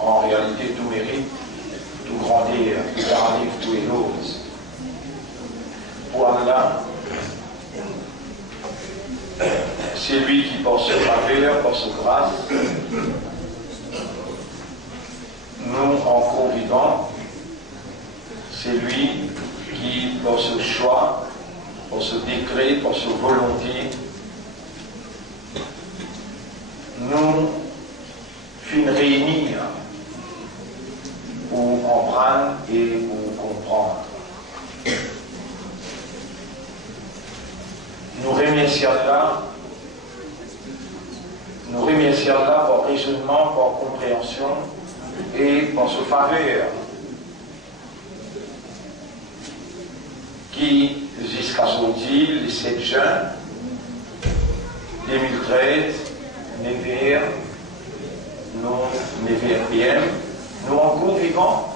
En réalité, tout mérite, tout grandir, tout arrive, tout élose. Pour Allah, c'est lui qui, par sa faveur, par sa grâce, nous, encore vivants, c'est lui qui, par ce choix, par ce décret, par sa volonté, nous fait réunir pour comprendre et pour comprendre. Nous remercions Allah par raisonnement, par compréhension et par sa faveur qui, jusqu'à aujourd'hui, le 7 juin 2013, nous PM, nous encore vivants,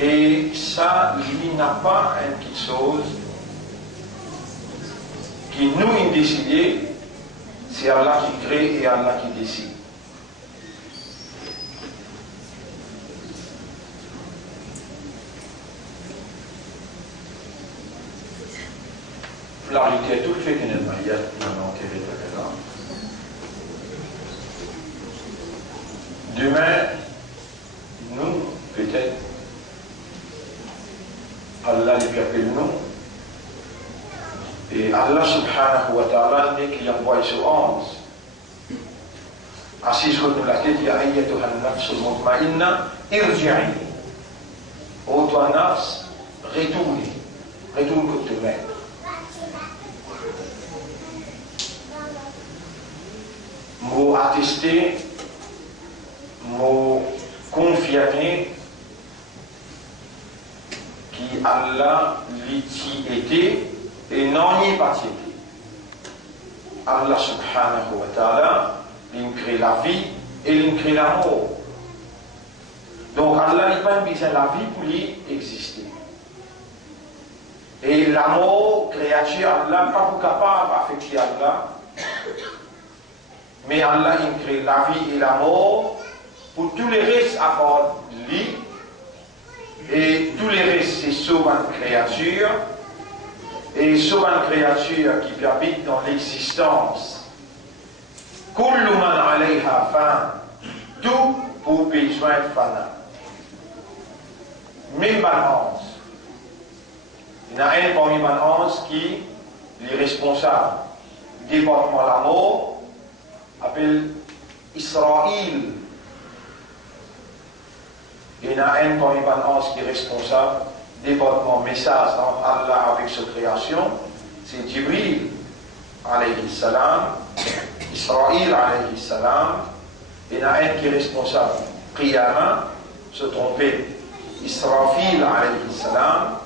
et ça, il n'y a pas une petite chose qui nous a décidé, c'est Allah qui crée et Allah qui décide. La réalité est tout fait qu'il y a un mariage dans l'enterré de là. Demain, nous, peut-être, Allah les appelle nous, et Allah subhanahu wa ta'ala n'est qu'il envoie ce 11. Assis sur nous la tête, il y a ayyatuha an-nafs al-mutma'inna, irji'i. Ô toi nafs, retourne pour te mettre. Mot attesté, mot confirmé, qui Allah l'y était et non y est pas été. Allah subhanahu wa ta'ala, il crée la vie et il crée la mort. Donc Allah n'a pas besoin de la vie pour lui exister. Et la mort, créature, Allah n'est pas capable d'affecter Allah. Mais Allah il crée la vie et la mort pour tous les restes à part lui. Et tous les restes, c'est souvent créature. Et souvent créature qui habite dans l'existence. Kullu man alayha fan. Tout pour besoin de fana. Même balance. Il y en a un parmi les 11 qui est responsable du département de la mort. Appelle Israël. Il y en a un parmi les 11 qui est responsable du département message entre Allah avec sa création. C'est Jibril alayhi salam, Israël alayhi salam. Il y en a un qui est responsable Qiyama, se tromper, Israfil alayhi salam.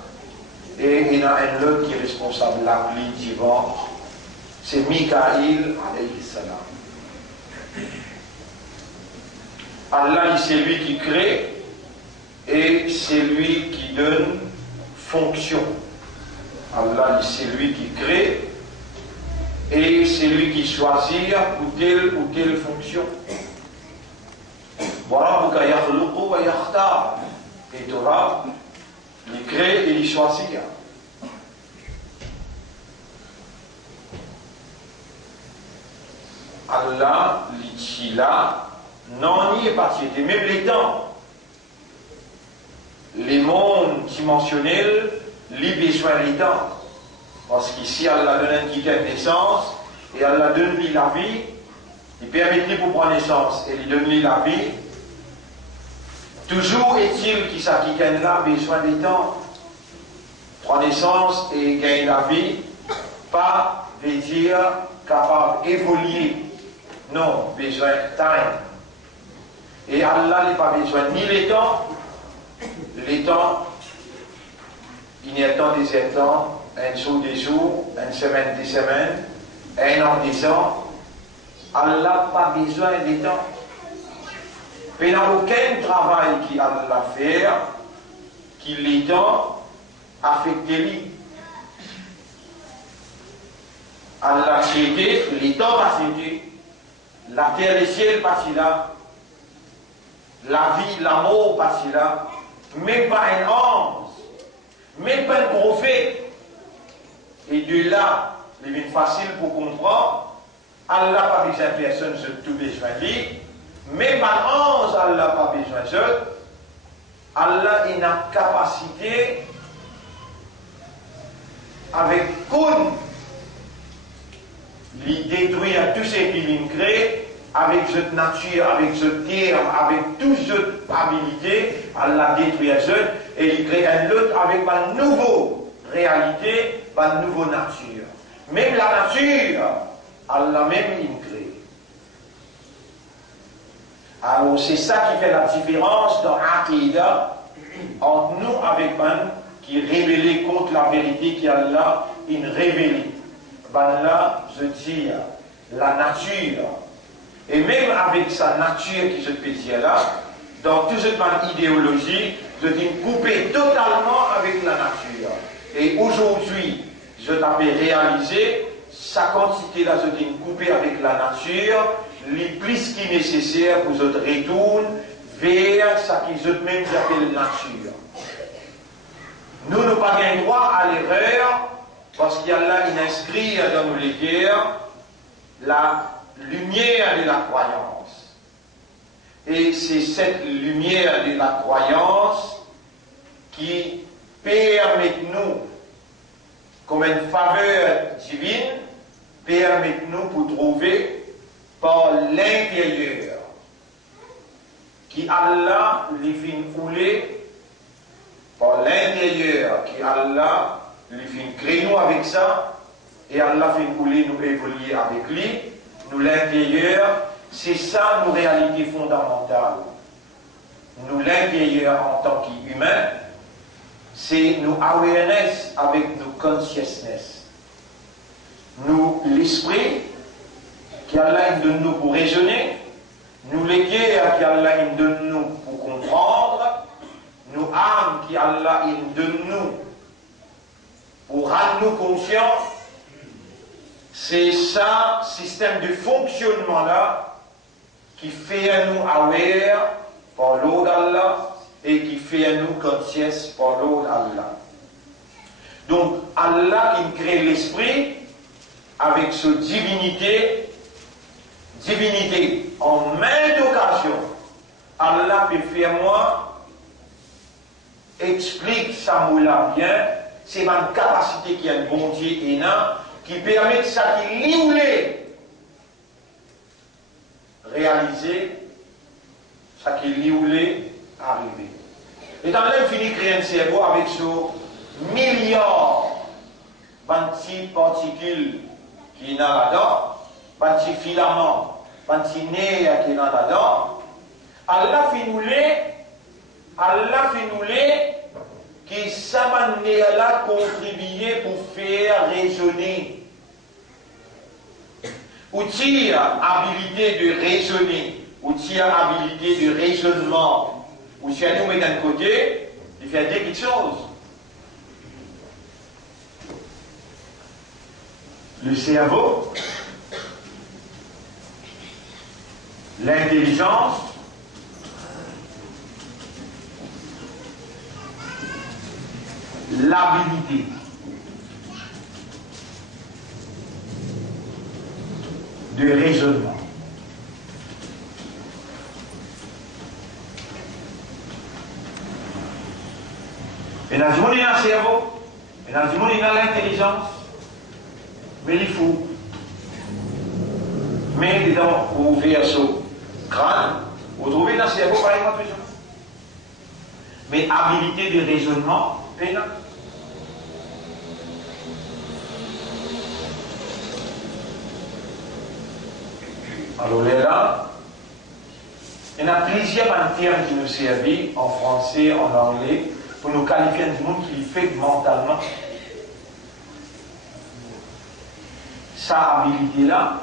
Et il y en a un autre qui est responsable l'appli divin, c'est Mikaïl alayhi salam. Allah, c'est lui qui crée et c'est lui qui donne fonction. Allah, c'est lui qui crée et c'est lui qui choisit pour telle ou telle fonction. Voilà, et Torah, il crée et il choisit. Allah, l'Ichila, non n'y est pas tiété, même les temps. Les mondes dimensionnels, les besoins les temps. Parce qu'ici, Allah donne un qui a naissance, et Allah donne lui la vie, il permet pour prendre naissance, et il donne lui la vie. Toujours est-il qu'il s'acquitte là, besoin des temps. Prendre naissance et gagner la vie, pas veut dire capable d'évoluer. Non, besoin de time. Et Allah n'a pas besoin ni les temps, il y a temps des temps, un jour des jours, une semaine des semaines, un an des ans. Allah n'a pas besoin des temps. Mais il n'y a aucun travail qui Allah fait qui les temps affecte lui. Allah créé, les temps passent, la terre et le ciel passent là, la vie, l'amour passent là, même pas un ange, même pas un prophète. Et de là, il est facile pour comprendre, Allah n'a pas besoin de personne, je tout besoin de lui, même pas un ange, Allah n'a pas besoin de eux. Allah a une capacité avec qu'on il détruit tout ce qu'il crée avec cette nature, avec ce terme, avec toute cette habilité, Allah détruit eux et il crée un autre avec une nouvelle réalité, une nouvelle nature. Même la nature, Allah même il crée. Alors c'est ça qui fait la différence dans Aqidah entre nous avec un qui est révélé contre la vérité qui Allah il révélé. Ben là, je dis la nature, et même avec sa nature qui se peut dire là, dans toute cette idéologie, je dis couper totalement avec la nature. Et aujourd'hui, je t'avais réalisé sa quantité là, je dis couper avec la nature, les plus qui est nécessaire pour que je retourne vers ce qu'ils même appellent nature. Nous n'avons pas gain droit à l'erreur parce qu'il y a là une inscrit dans nos cœurs la lumière de la croyance. Et c'est cette lumière de la croyance qui permet nous, comme une faveur divine, permet nous pour trouver par l'intérieur qui Allah les fait fouler par l'intérieur qui Allah les fait créer nous avec ça et Allah fait couler nous évoluer avec lui nous l'intérieur c'est ça nos réalités fondamentales nous l'intérieur en tant qu'humain c'est nos awareness avec nos consciousness nous l'esprit qui Allah donne nous pour raisonner, nous les cœurs qui Allah donne nous pour comprendre, nous âmes qui Allah donne nous pour rendre nous conscients, c'est ça, système de fonctionnement là, qui fait à nous aware par l'eau d'Allah et qui fait à nous conscious par l'eau d'Allah. Donc Allah qui crée l'esprit avec sa divinité en maintes occasions, Allah peut faire moi, explique ça moula bien, c'est ma capacité qui a une bon Dieu énorme, qui permet ça qui voulait réaliser, ça qui voulait arriver. Et dans l'homme fini créer un cerveau avec ce milliard de petites particules qui sont là-dedans, petit filament, petit nerf qui est là-dedans, Allah fait nous que ça manière-là contribuer pour faire raisonner. Outil habilité de raisonner, outil habilité de raisonnement, outil à nous mettre d'un côté, il fait dire quelque chose. Le cerveau, l'intelligence, l'habilité. De raisonnement. Et dans le monde, il y a un cerveau, et dans le monde, il y a l'intelligence, mais il faut. Mais dedans, vous ouvrez ce crâne, vous trouvez dans le cerveau, par exemple, mais habilité de raisonnement, pénal. Alors là, il y a plusieurs termes qui nous servent en français, en anglais, pour nous qualifier du monde qui fait mentalement sa habilité-là.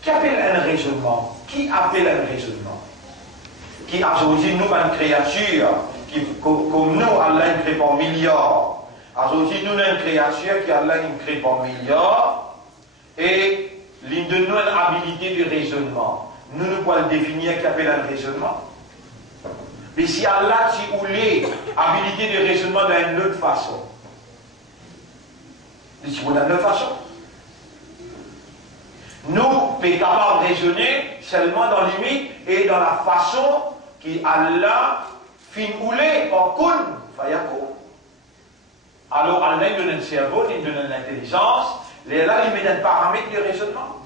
Qui appelle un raisonnement? Qui appelle un raisonnement? Qui aujourd'hui nous une créature qui, comme nous, Allah crée par milliards. Aujourd'hui nous une créature qui Allah crée par milliards et l'une de nous une habilité de raisonnement. Nous ne pouvons le définir qui appelle un raisonnement. Mais si Allah t'y oulé habilité de raisonnement d'une autre façon, d'une autre façon. Nous sommes capables de raisonner seulement dans la limite et dans la façon qui Allah fin oulé en kun fayakou. Alors Allah nous donne un cerveau, il nous donne l'intelligence, là il met un paramètre de raisonnement.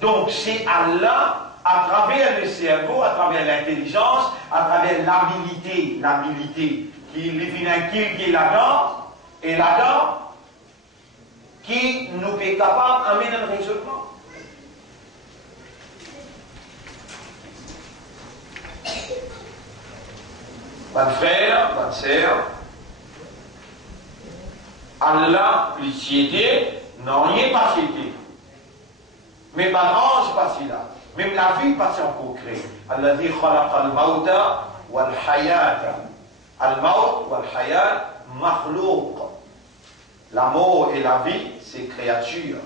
Donc c'est Allah, à travers le cerveau, à travers l'intelligence, à travers l'habilité qui est là-dedans, et là-dedans, qui nous est capable d'amener un raisonnement. Mon frère, ma sœur, Allah, l'utilité, non, il n'est pas cité. Mais pas l'ange, pas si là. Même la vie, pas si encore créée. Allah dit, khalaqa al-mawta wal-hayata. Al-mawt wal-hayat, makhlouq. La mort et la vie, c'est créature.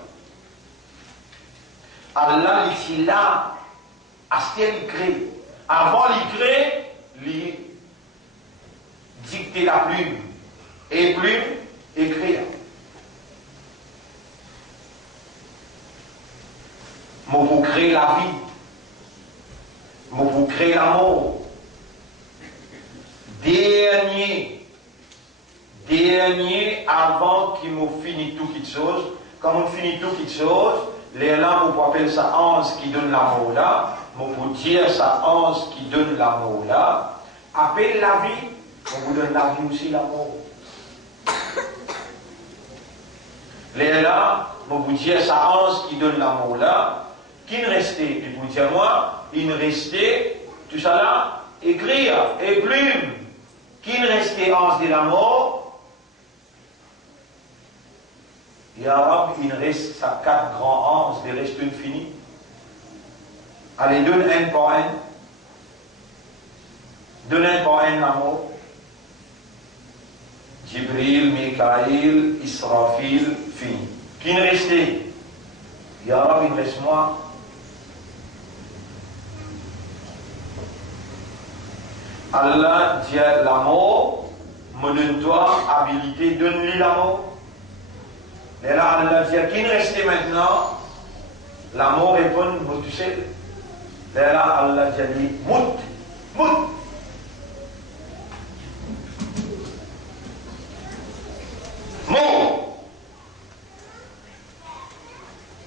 Allah, ici, là, à ce qu'il crée. Avant, il crée, il dicter la plume. Et plume, écrire. Mais vous créez la vie. Mais vous créez la mort. Dernier avant qu'il me finisse tout quelque chose. Quand on finit tout quelque chose, les là, vous appelez ça ange qui donne la mort là. Mais vous dire ça ange qui donne la mort là. Appelle la vie, on vous donne la vie aussi la mort. Les là, on vous dire ça ange qui donne la mort là. Qui ne restait, et vous dire moi, il ne restait, tout ça là, écrire, et plume. Qui ne restait ange de la mort? Ya Rab, il reste ça 4 grands anges, il reste une finie. Allez, donne un par un. Donne un par un la mort. Jibril, Mikaïl, Israfil, fini. Qui ne restait? Ya Rab, il reste moi. Allah dit la mort, me donne-toi habilité, donne-lui la mort. Et là, Allah dit qui ne restait maintenant? La mort répond, tu sais. Et là, Allah dit mout. Mort.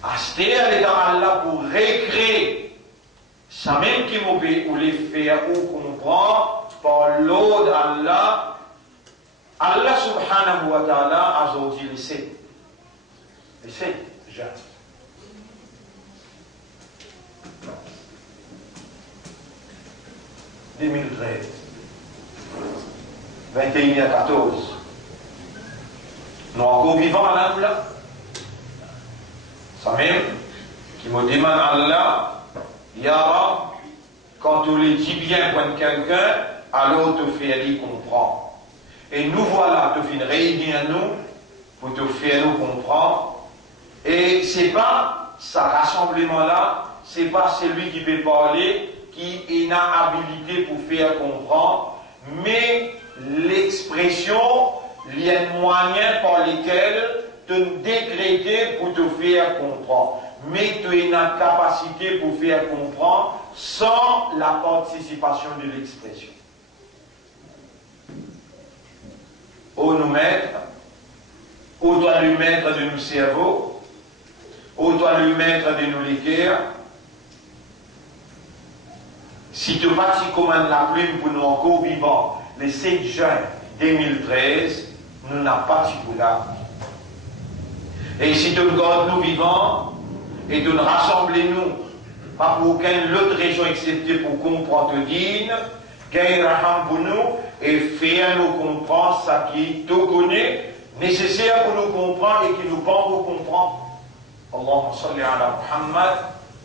Acheter elle est dans Allah pour récréer. Ça même qui m'a ou les faire ou comprendre par l'eau d'Allah. Allah subhanahu wa ta'ala a aujourd'hui laissé. Laissé, déjà. « 2013. 21h14. Nous encore vivants à là. Ça même qui me demande Allah. Ya Rab, quand tu le dis bien pour quelqu'un, alors tu fais lui comprendre. Et nous voilà, tu fais réunir nous pour te faire nous comprendre. Et c'est pas ce rassemblement-là, c'est pas celui qui peut parler, qui a habilité pour faire comprendre, mais l'expression, il y a un moyen par lequel te décréter pour te faire comprendre. Mais tu as une capacité pour faire comprendre sans la participation de l'expression. Ô nous maîtres, ô toi le maître de nos cerveaux, ô toi le maître de nos cœurs, si tu partis commandes la plume pour nous encore vivants, le 7 juin 2013, nous n'avons pas de là. Et si tu gardes nous vivants, et de nous rassembler nous, pas pour aucune autre région excepté pour comprendre le dîne, gagner raham pour nous et faire nous comprendre ce qui te connaît, nécessaire pour nous comprendre et qui nous prend pour comprendre. Allahumma salli ala Muhammad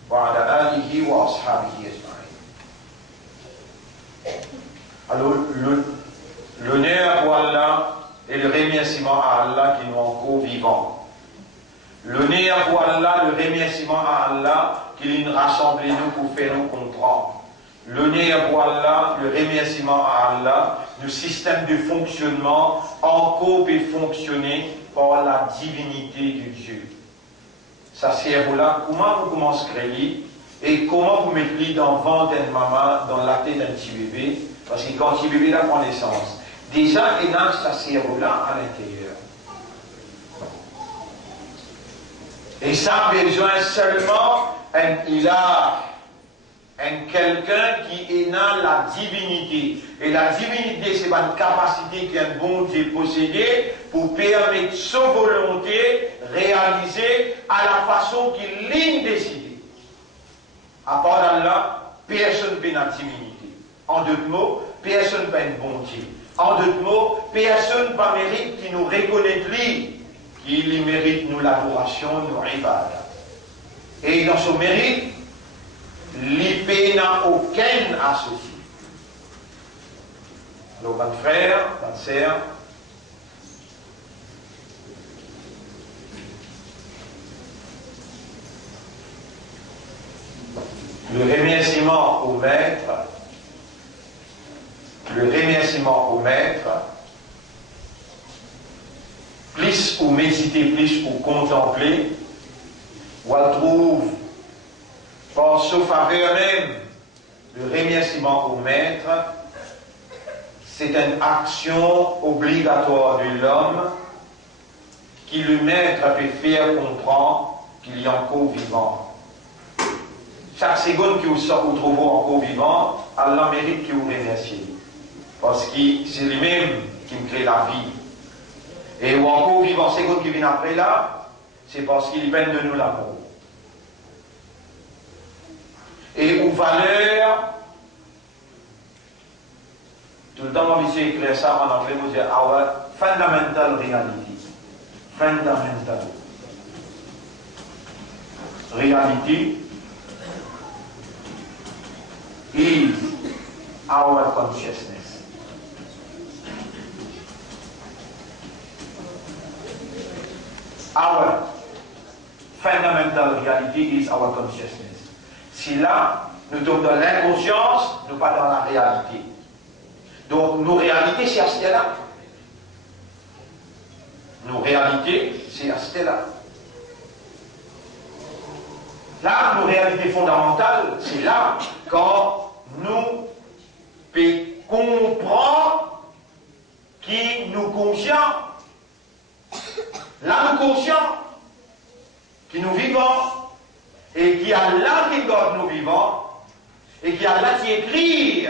wa ala alihi wa ashabihi ajma'in. Alors, l'honneur pour Allah et le remerciement à Allah qui nous rend encore vivants. L'honneur pour Allah, le remerciement à Allah qui nous rassemble nous pour faire nous comprendre. L'honneur pour Allah, le remerciement à Allah, le système de fonctionnement encore peut fonctionner par la divinité de Dieu. Ça c'est là, comment vous commencez à créer et comment vous mettez dans le ventre d'une maman, dans la tête d'un petit bébé, parce que quand le petit bébé prend naissance, déjà il a ça c'est là à l'intérieur. Et ça a besoin seulement quelqu'un qui est dans la divinité. Et la divinité, c'est une capacité qu'un bon Dieu possède pour permettre sa volonté réalisée à la façon qu'il l'a décidé. À part d'Allah, personne ne peut la divinité. En d'autres mots, personne ne peut être bon Dieu. En d'autres mots, personne ne peut mérite qui nous reconnaît lui, qui lui mérite nous l'adoration, nous ibadah. Et dans son mérite, l'IP n'a aucun associé. Alors, mon frère, ma sœur, le remerciement au maître, plus ou méditer, plus ou contempler, on trouve par sa faveur même, le remerciement au maître, c'est une action obligatoire de l'homme qui le maître peut faire comprendre qu'il est encore vivant. Chaque seconde que vous trouvez encore vivant, Allah mérite que vous remerciez. Parce que c'est lui-même qui me crée la vie. Et ou encore vivant, seconde qui vient après là, c'est parce qu'il peine de nous l'amour. Et aux valeurs, tout le temps on va écrire ça en anglais, on dit our fundamental reality. Fundamental reality is our consciousness. Our fundamental reality is our consciousness. Si là, nous sommes dans l'inconscience, nous pas dans la réalité. Donc, nos réalités, c'est à ce là. Nos réalités, c'est à ce là. Là, nos réalités fondamentales, c'est là quand nous comprenons qui nous conscient. Là, nous conscients qui nous vivons et qui a là qui garde nous vivants et qui a là qui écrit.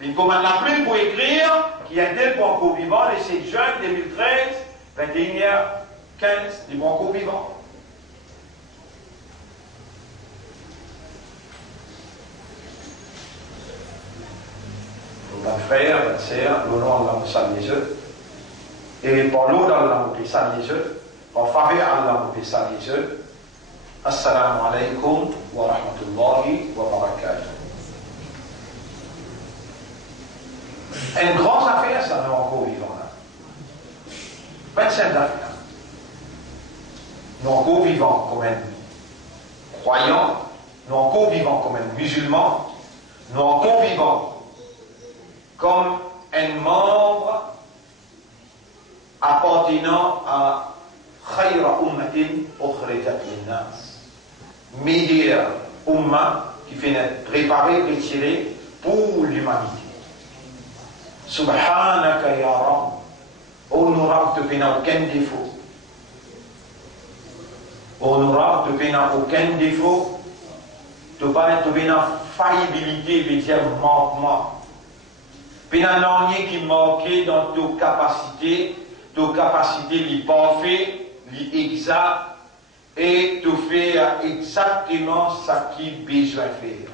Il commande la plume pour écrire qui est tel pour encore vivant le 7 juin 2013, 21h15, du bon encore vivant. Mon frère, ma sœur, le nom d'Allah nous salue les eux. Et par l'eau d'Allah nous salue les eux. En faveur d'Allah nous salue les eux. Assalamu alaikum wa rahmatullahi wa barakatuh. Une grande affaire, ça, nous encore vivants là. 25 affaires. Nous encore vivants comme un croyant, nous encore vivants comme un musulman, nous encore vivants comme un membre appartenant à khayra ummatin ukhrijat linnas. Meilleur umma qui fait préparer, retirer pour l'humanité. Subhanaka ya Rabb, honorable de n'a aucun défaut. Honorable de n'a aucun défaut. De n'a faillibilité, veut dire manquement. Pena n'a rien qui manquait dans tes capacités les parfaits, les exacts, et te faire faire exactement ce qu'il a besoin de faire.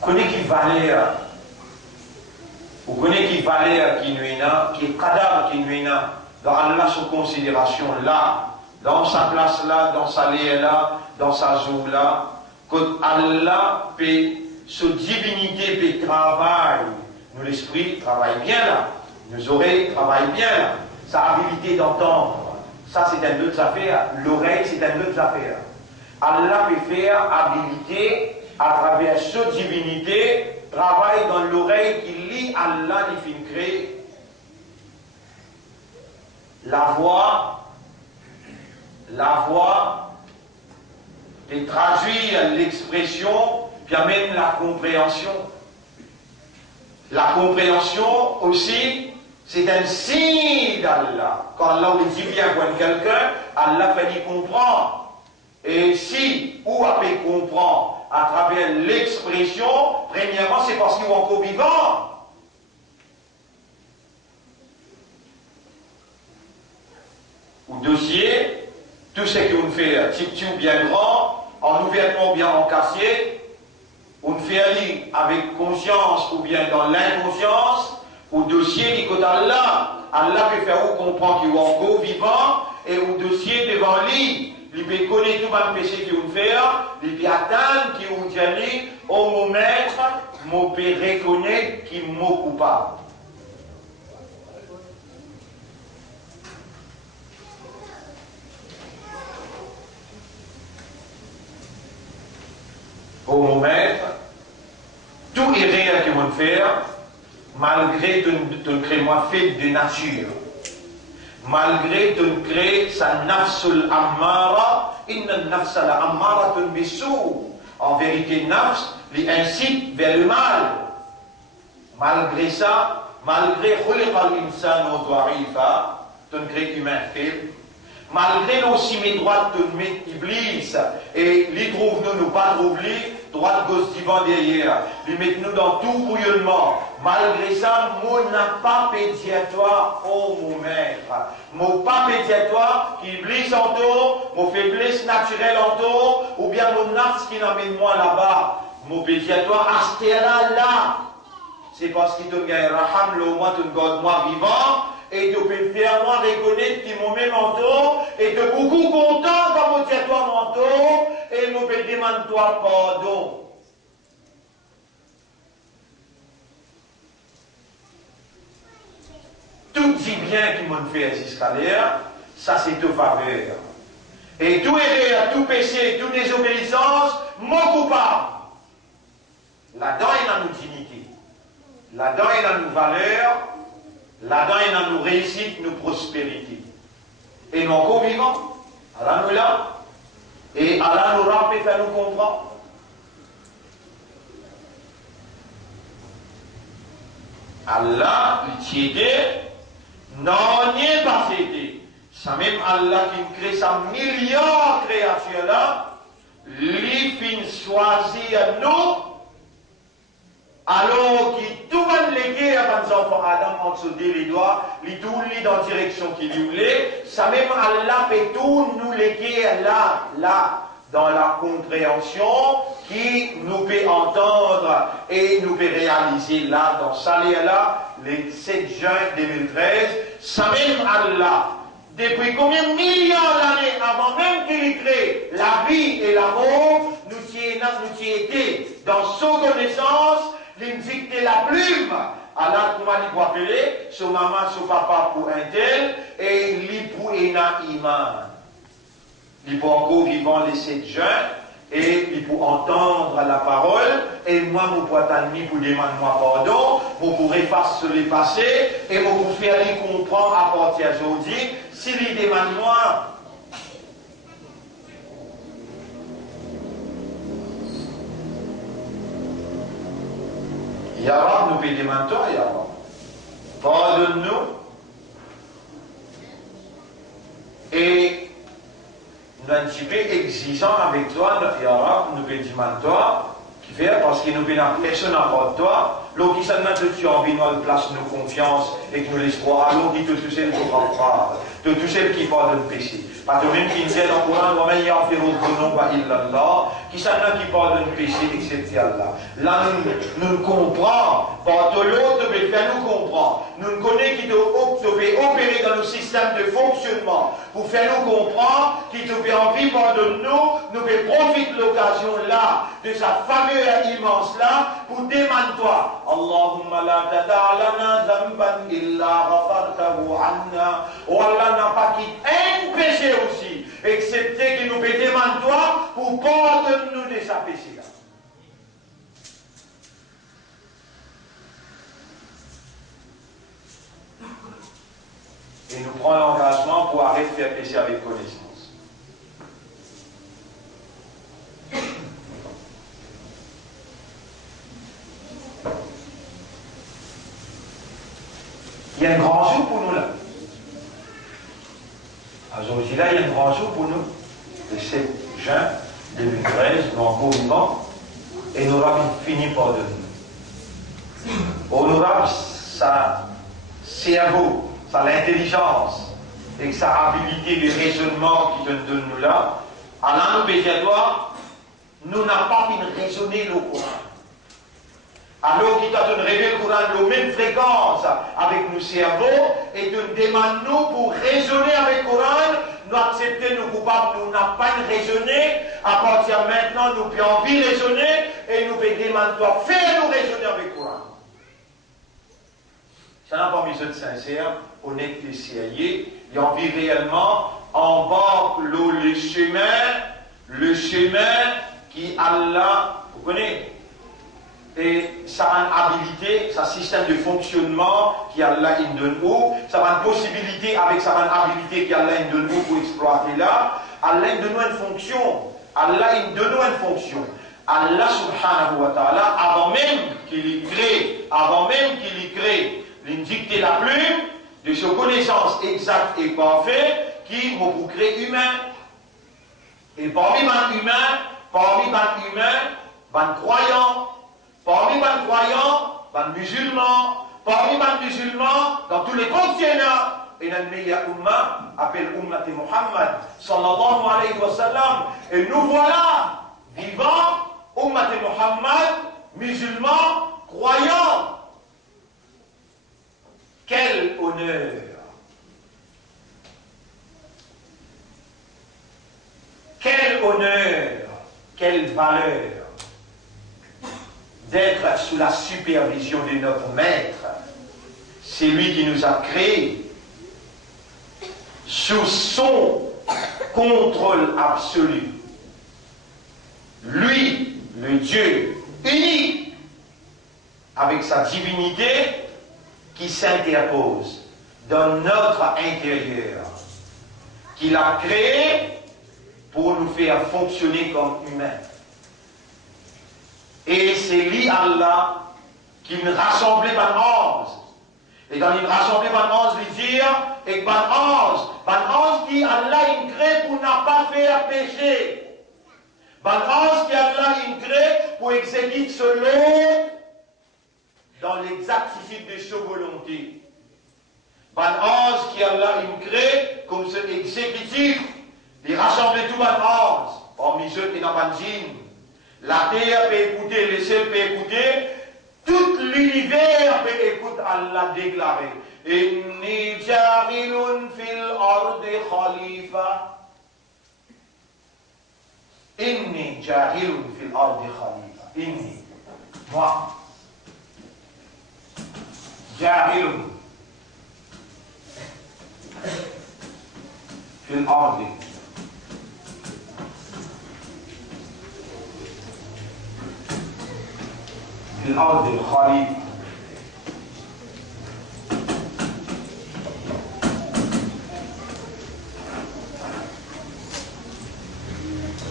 Vous connaissez qui valeur, vous connaissez qui valeur qui nous est là, qui est cadavre qui nous est là, dans Allah sous considération là, dans sa place là, dans sa lieu là, dans sa joue là, que Allah peut, sa divinité peut travailler. Nous, l'esprit travaille bien là, nos oreilles travaillent bien là, sa habilité d'entendre, ça c'est une autre affaire, l'oreille c'est une autre affaire. Allah peut faire habilité à travers sa divinité, travaille dans l'oreille qui lit Allah, il fait créer. La voix et traduire l'expression, puis amène la compréhension. La compréhension aussi, c'est un signe d'Allah. Quand Allah lui dit bien pour quelqu'un, Allah fait lui comprendre. Et si, ou après comprend à travers l'expression, premièrement, c'est parce qu'il est encore vivant. Ou dossier, tout ce qu'on fait, petit ou bien grand, en ouvertement ou bien en cassier, on fait aller avec conscience ou bien dans l'inconscience, au dossier du côté d'Allah. Allah peut faire ou comprendre qu'il est encore vivant, et au dossier devant lui, il peut connaître tout le péché qu'il veut faire, il peut atteindre qu'il veut dire, au mon maître, mon peut reconnaître qu'il est coupable. Au mon maître, tout erreur qu'ils vont faire, malgré ton créement fait de nature, malgré ton crée sa nafsul ammara, inna nafsa la ammara ton bissou. En vérité, nafs les incite vers le mal. Malgré ça, malgré khulqa l'insan wa dharifa, ton crée humain faible, malgré aussi mes droits de mes iblis, et les trouve nous pas troubler, droite gauche divan derrière, lui mettons-nous dans tout bouillonnement. Malgré ça, moi n'a pas pédiatoire, oh mon maître. Mon pas pédiatoire qui glisse en tour, mon faiblesse naturelle en tour, ou bien mon nafs qui n'amène moi là-bas. Mon pédiatoire, à ce là, c'est parce qu'il te gagne raham, le moins te garde moi vivant, et tu peux faire moi reconnaître qu'il m'a mis manteau, et tu es beaucoup content quand mon territoire manteau, et mon peux demander toi pardon. Tout dit bien qu'il m'a fait jusqu'à l'air, ça c'est de faveur. Et tout erreur, tout péché, toute désobéissance, mon coupable. Là-dedans, il y a nos dignité. Là-dedans, il y a nos valeurs. Là-dedans, il y a nos réussites, nos prospérités. Et nos co-vivants, Allah nous l'a. Et Allah nous rappelle, fait nous comprendre. Allah, il t'y était, non, n'y est pas fait. Ça même Allah qui crée sa million de créatures là, lui fin choisir nous, alors qu'il tout le monde légué à nos enfants Adam en dessous les doigts, lui tout lui dans la direction qu'il lui voulait, ça même Allah peut tout nous léguer là, dans la compréhension qui nous peut entendre et nous peut réaliser là, dans ça là, les 7 juin 2013, ça même Allah, depuis combien de millions d'années avant même qu'il crée la vie et l'amour, nous y étions dans son connaissance, il me dictait la plume. Allah, comment il peut appeler, son maman, son papa pour un tel, et lui pour un iman. Il peut encore vivant les 7 juin, et il peut entendre la parole, et moi, je peux attendre pour demander moi pardon, je pourrais effacer les passés, et je peux faire les comprendre à partir d'aujourd'hui, s'il demande moi. Ya Rab, nous peut demander toi, Ya Rab. Pardonne-nous. Et nous sommes un petit peu exigeants avec toi, Ya Rab, nous peut demander toi, qui fait parce que nous peut personne à part toi, l'eau qui s'en a dessus en vino, elle place nos confiances et que nous l'espoir, alors qui te touche le Coran, te touche le qui pardonne péché. Parce que même qui dit dans le Coran, wa man yaghfiru dhunuba illa Allah, qui s'en a qui pardonne péché, excepté Allah. Là, nous comprenons, parce que l'autre devait faire nous comprendre. Nous connaissons qui devait opérer dans nos systèmes de fonctionnement pour faire nous comprendre qui devait en vivre de nous devait profiter de l'occasion là, de sa faveur immense là, pour demander toi, Allahumma la tada'lana zamban illa ghafartahu anna. Oh Allah n'a pas quitté un péché aussi, excepté qu'il nous fait demander toi pour pardonner-nous de sa péché là. Et nous prenons l'engagement pour arrêter de faire péché avec connaissance. Il y a un grand jour pour nous là. Aujourd'hui là, il y a un grand jour pour nous. Le 7 juin 2013, nous encore vivants, et nous avons fini par devenir. Honorable sa cerveau, sa l'intelligence et sa habilité de raisonnement qui donne nous là, alors nous bénévois, nous n'avons pas pu raisonner le Coran. Alors qu'il t'a révélé le Coran de la même fréquence avec nos cerveaux et de demande nous pour raisonner avec le Coran, nous accepter nos coupables, nous n'avons pas raisonné, à partir de maintenant nous pouvons envie de raisonner et nous pouvons demander toi, fais-nous raisonner avec le Coran. Ça n'a pas mis de sincère, honnête et sérieux, il y a envie réellement en bas le chemin qui Allah, vous connaissez, et sa habilité, sa système de fonctionnement qui Allah donne où, sa possibilité avec sa habilité qui Allah donne où pour exploiter là, Allah donne nous une fonction, Allah donne nous une fonction. Allah subhanahu wa ta'ala, avant même qu'il y crée, il dicte la plume de ses connaissances exactes et parfaites qui vont créer humain. Et parmi les humains, les croyants, parmi les croyants, les musulmans, parmi les musulmans, dans tous les continents, et dans le meilleur umma, appelle ummat Muhammad, sallallahu alayhi wa sallam, et nous voilà, vivants, ummat Muhammad, musulmans, croyants. Quel honneur! Quel honneur! Quelle valeur! D'être sous la supervision de notre maître, c'est lui qui nous a créés, sous son contrôle absolu. Lui, le Dieu unique, avec sa divinité, qui s'interpose dans notre intérieur, qu'il a créé pour nous faire fonctionner comme humains. Et c'est lui, Allah, qui nous rassemblait par anges. Et dans il rassemblait par anges, il dit, et par anges qui Allah il crée pour ne pas faire péché. Par anges qui Allah il crée pour exécuter selon dans l'exactitude de sa volonté. Ban ange qui Allah il crée comme ce exécutif, il rassemble tout ban ange, parmi ceux qui n'ont pas de djinn. La terre peut écouter, le ciel peut écouter, tout l'univers peut écouter Allah déclarer. Inni ja'ilun fil ardi khalifa. Inni ja'ilun fil ardi khalifa. Inni, moi. جاعل في الأرض خليفة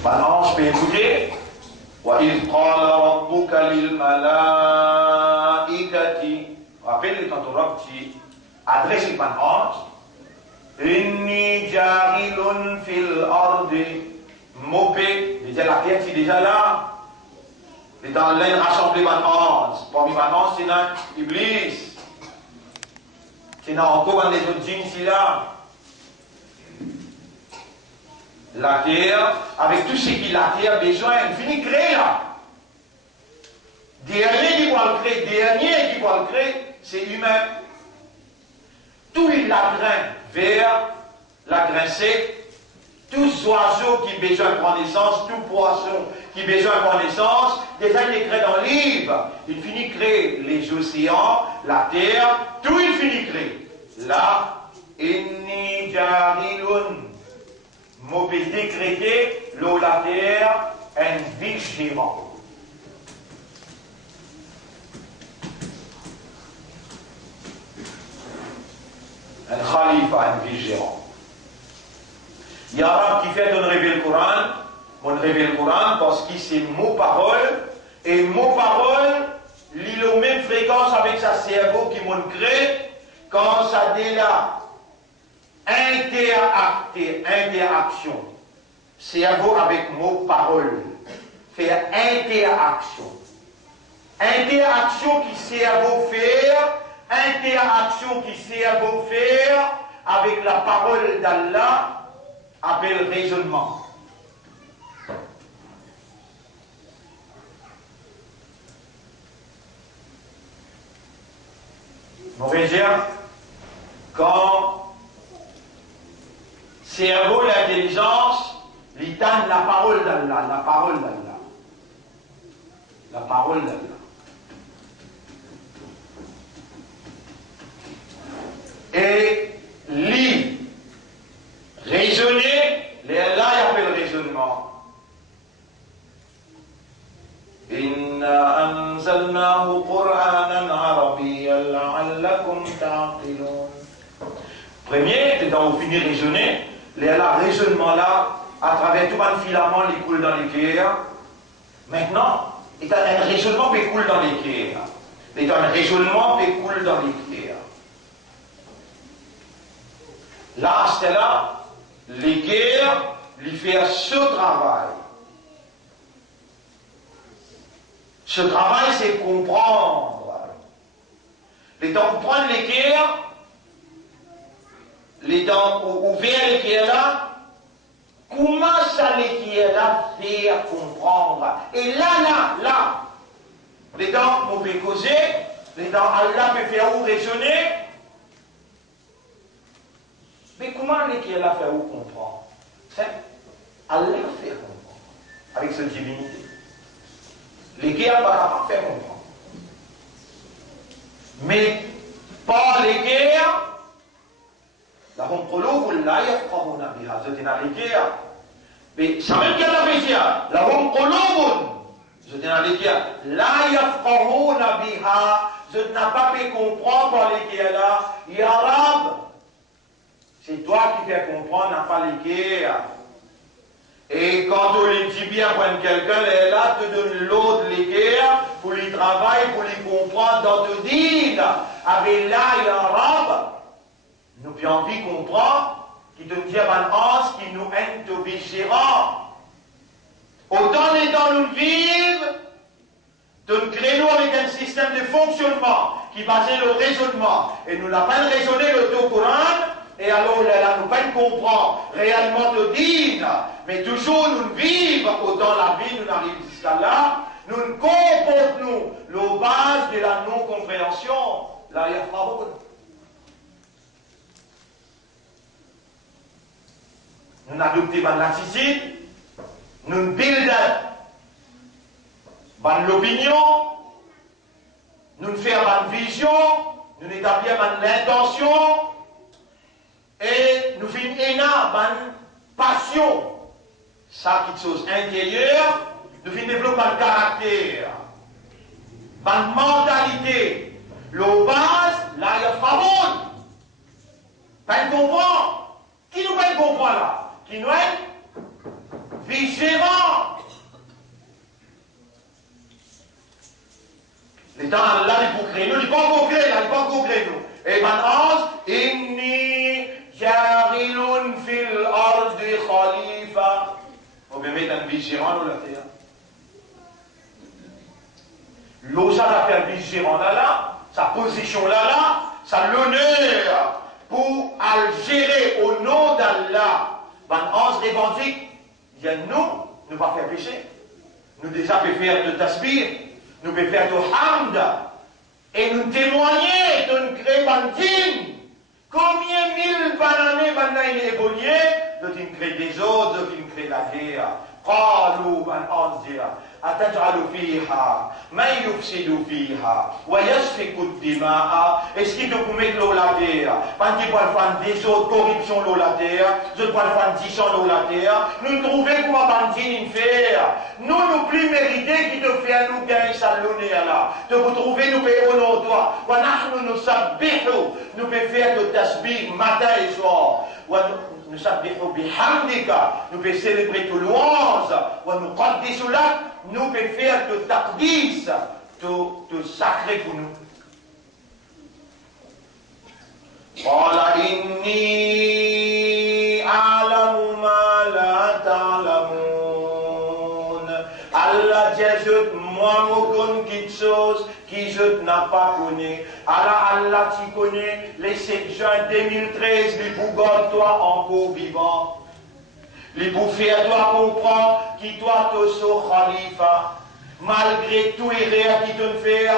فالأنس بيقول وإذ قال ربك للملائكة rappelez quand on robe qui adresse le ange, Inni ja'ilun fil ardi mopé, déjà la terre c'est déjà là. Les temps là, rassemblés par ans. Parmi les ans, c'est dans l'Iblis. C'est dans encore les autres djinns, c'est là. La terre, avec tout ce que la terre a besoin, il finit de créer là. Dernier qui va le créer, c'est humain. Tous les lagrins verts, lagrins secs, tous oiseaux qui ont besoin de connaissance, tout poisson qui a besoin de connaissance, déjà il est créé dans le livre. Il finit de créer les océans, la terre, tout il finit de créer. Là, inni jarilun. Mot peut décréter, l'eau, la terre, un vigérant. Un khalifa, un vigérant. Il y a un arabe qui fait de révéler le Coran, on révèle le Coran parce que c'est mot-parole, et mot-parole, il a la même fréquence avec sa cerveau qui m'ont créé, quand ça dit là. Interaction. Cerveau avec mot parole. Faire interaction. Interaction qui cerveau faire. Interaction qui cerveau faire avec la parole d'Allah appelle raisonnement. On va dire quand cerveau, l'intelligence, l'itane, la parole d'Allah, la parole d'Allah. La parole d'Allah. Et raisonner, les Allah appellent raisonnement. Inna anzalnahu Qur'anan arabiyyan la'allakum ta'qilun. Premier, c'est quand vous finissez de raisonner, le raisonnement là, à travers tout un filament, il coule dans les cœurs. Maintenant, il y a un raisonnement qui coule dans les cœurs. Il y a un raisonnement qui coule dans les cœurs. Là, c'est là, les cœurs, lui faire ce travail. Ce travail, c'est comprendre. Les temps pour prendre les cœurs, les dents ouvertes les qui est là, comment ça les qui est là faire comprendre? Et là, les dents mauvais causer, les dents Allah peut faire ou raisonner, mais comment les qui est là faire ou comprendre? C'est Allah faire comprendre avec cette divinité. Les qui est là pas faire comprendre. Mais par les guerres, لهم قلوب لا يفقهون بها زدنا لكيا بسمع كذا بيجيا لهم قلوب زدنا لكيا لا يفقهون بها زدنا pas pu comprendre par lesquels là ya Rab c'est toi qui fais comprendre n'a pas lesquels et quand on les dit bien quand quelqu'un est là te donne l'autre lesquels pour les travailler pour les comprendre dans te dire avec là ya Rab. Nous avons envie de comprendre qui te dit à l'anse qui nous aime de vigérant. Autant les temps nous vivent, de nous créer avec un système de fonctionnement qui basait le raisonnement. Et nous n'avons pas raisonné le Coran, et alors là, nous pas comprendre réellement de dire, mais toujours nous vivons, autant la vie nous arrive jusqu'à là, nous comportons la base de la non-compréhension. Là, il y a pas. Nous adoptons l'attitude, nous buildons l'opinion, nous faisons une vision, nous établissons l'intention et nous faisons une passion. Ça, quelque chose intérieur, nous faisons développer un caractère, une mentalité. La base, là, il y a faveur. Pas de comprendre. Qui nous va comprendre là? Qui nous est vigérant. Les temps là, il faut créer nous, il faut qu'on crée là, il faut qu'on crée nous. Et maintenant, inni jarilun fil ardi khalifa. On peut mettre un vigérant dans la terre. l'osa la faire visir en Allah, sa position là, sa l'honneur pour gérer au nom d'Allah. Van Hans revendique, il y a nous pas faire péché. Nous déjà peut faire de tasbih, nous peut faire de hamd, et nous témoigner de nous créer bandine. Combien mille années maintenant il est évolué, de nous créer des autres, de nous créer la guerre. قالوا من أنزل أتجعل فيها من يفسد فيها ويسفك الدماء. Est-ce qu'il faut mettre l'eau la terre? Quand il va faire des autres corruptions l'eau la terre, je vais faire 10 ans l'eau la terre. Nous trouvons comment bandine faire. Nous plus mérités qui te fait nous gagner ça l'honneur là. De vous trouver nous payer au nom de toi. Nous sabbihu, nous pouvons faire de tasbih matin et soir. Nous sabbihu bihamdika, nous pouvons célébrer tout louange. Nous qaddisu lak, nous pouvons faire de taqdis, de sacré pour nous. Qala inni a'lamu ma la ta'lamun. Allah dit, moi, je connais quelque chose qui je n'ai pas connu. Allah, tu connais les 7 juin 2013, les bougots, toi encore vivant. Les bouffées à toi comprendre qui toi te so khalifa. Malgré tout erreur qui te fait,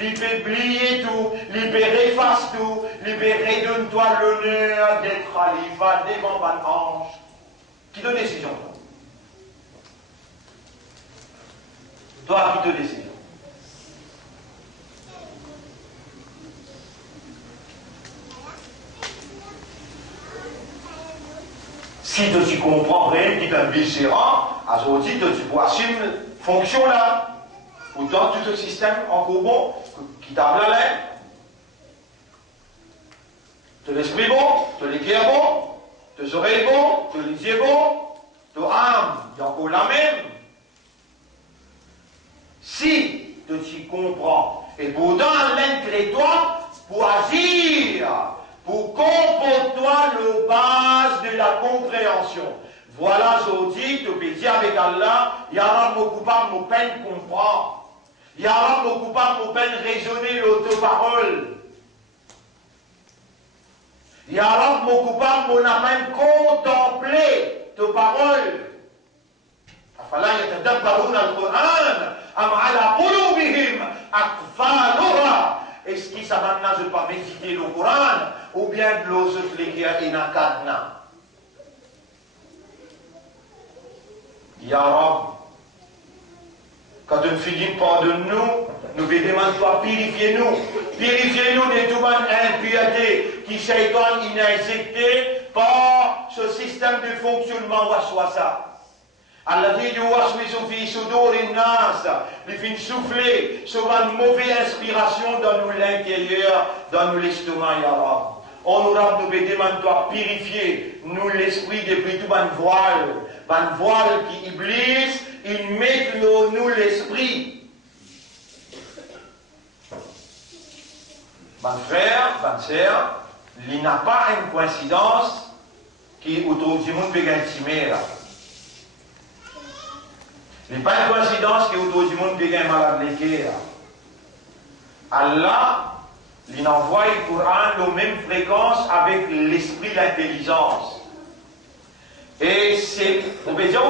libérer tout, libérer face tout, libérer de toi l'honneur d'être khalifa devant un ange. Qui te décision? Toi qui te décision. Si tu comprends rien, qui est un viscérant, à ce titre, tu peux assumer fonction là. Autant tout le système en bon, qui t'a la laine, te l'esprit bon, te l'équerre bon, te oreilles bon, te les yeux bon, te âme, il y a encore la même. Si tu comprends, et pourtant l'intérêt-toi pour agir, pour comporter le base de la compréhension. Voilà, je dis, tu peux dire avec Allah, il y aura mon coupable, mon peine comprendre. Il y aura mon coupable, mon peine raisonner l'auto-parole. Il y aura mon coupable, mon peine contempler tes paroles. أفلا يتدبرون القرآن أم على قلوبهم أقفالها. Est-ce que ça maintenant je ne pas méditer le Coran ou bien de l'eau les qui a une cadena? Ya Rab, quand tu ne finis pas de nous demandons toi, purifiez-nous. Purifiez-nous de toute impureté qui Shaitan a injecté par ce système de fonctionnement waswasa. الذي يوسوس في صدور الناس, il fait souffler sur une mauvaise inspiration dans nous l'intérieur, dans nous l'estomac, Ya Rab. Honorable, nous demandons toi purifier nous l'esprit depuis tout un voile qui Iblis, il met nous l'esprit. Mon frère, ma sœur, il n'y a pas une coïncidence qui autour du monde peut gagner. Il n'y a pas une coïncidence qui autour du monde peut gagner malade de guerre. Allah, il envoie le Coran aux mêmes fréquences avec l'esprit, l'intelligence. Et c'est, on va dire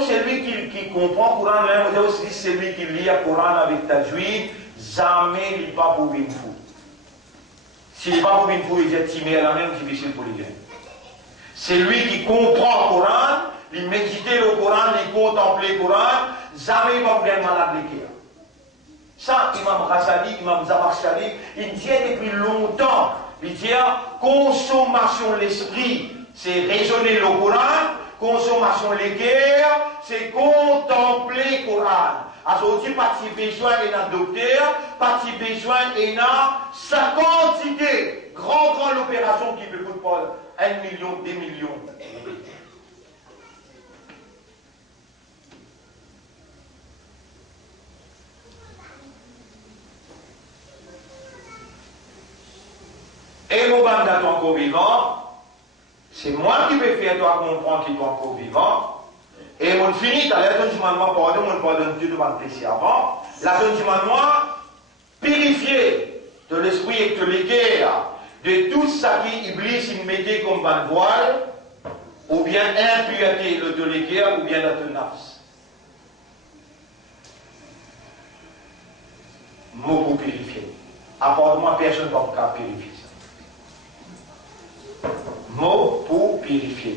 celui qui comprend le Coran, on va dire aussi celui qui lit le Coran avec tajwid, jamais il n'est pas pour une fou. S'il n'est pas pour une fou, il est timé à la même, difficile pour les gens. C'est lui qui comprend le Coran, il médite le Coran, il contemple le Coran, jamais il va vous gagner malade de guerre. Ça, Imam Ghazali, Imam Zamakhshari, il dit depuis longtemps, il dit consommation de l'esprit, c'est raisonner le Coran, consommation de guerre, c'est contempler le Coran. Aujourd'hui, pas de besoin d'un docteur, pas de besoin d'un sa quantité, grande opération qui peut coûter pas 1 million, 2 millions. Et mon bandat encore vivant, c'est moi qui vais faire toi comprendre qu'il est encore vivant. Et on finit, la donne commandement, pardon, on pardonne Dieu devant le plaisir avant. La donne commandement, purifier de l'esprit et de l'équerre, de tout ça qui Iblis il mettait comme ban voile, ou bien impureté de l'équerre, ou bien de nafs. Mot pour purifier. Apparemment, personne ne va purifier ça. Mot pour purifier.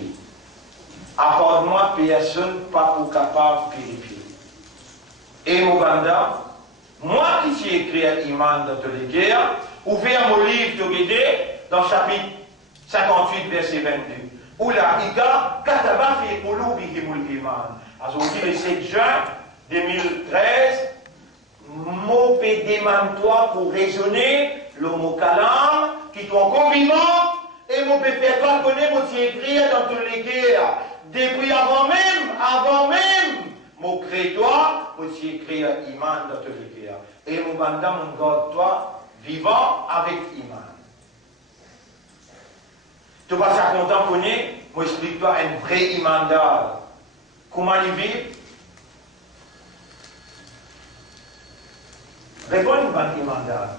Apparemment, personne n'est pas capable de purifier. Et mon banda, moi qui suis écrit à Iman de l'équerre, ouvert mon livre de Guédé, dans le chapitre 58, verset 22. Où là, il y a Kataba fi qulubihimul iman. Aujourd'hui, le 7 juin 2013, mot demande-toi pour raisonner, le mot kalam, qui est encore vivant, et mon pépé toi connaître, mon écrit dans toutes les guerres. Depuis avant même, mon crée-toi, mon écrit à Iman dans toutes les guerres. Et mon banda, mon garde-toi, vivant avec Iman. Tu vas ça content connaître, moi explique-toi un vrai imandal. Comment il vit? Réponds une bonne imandal.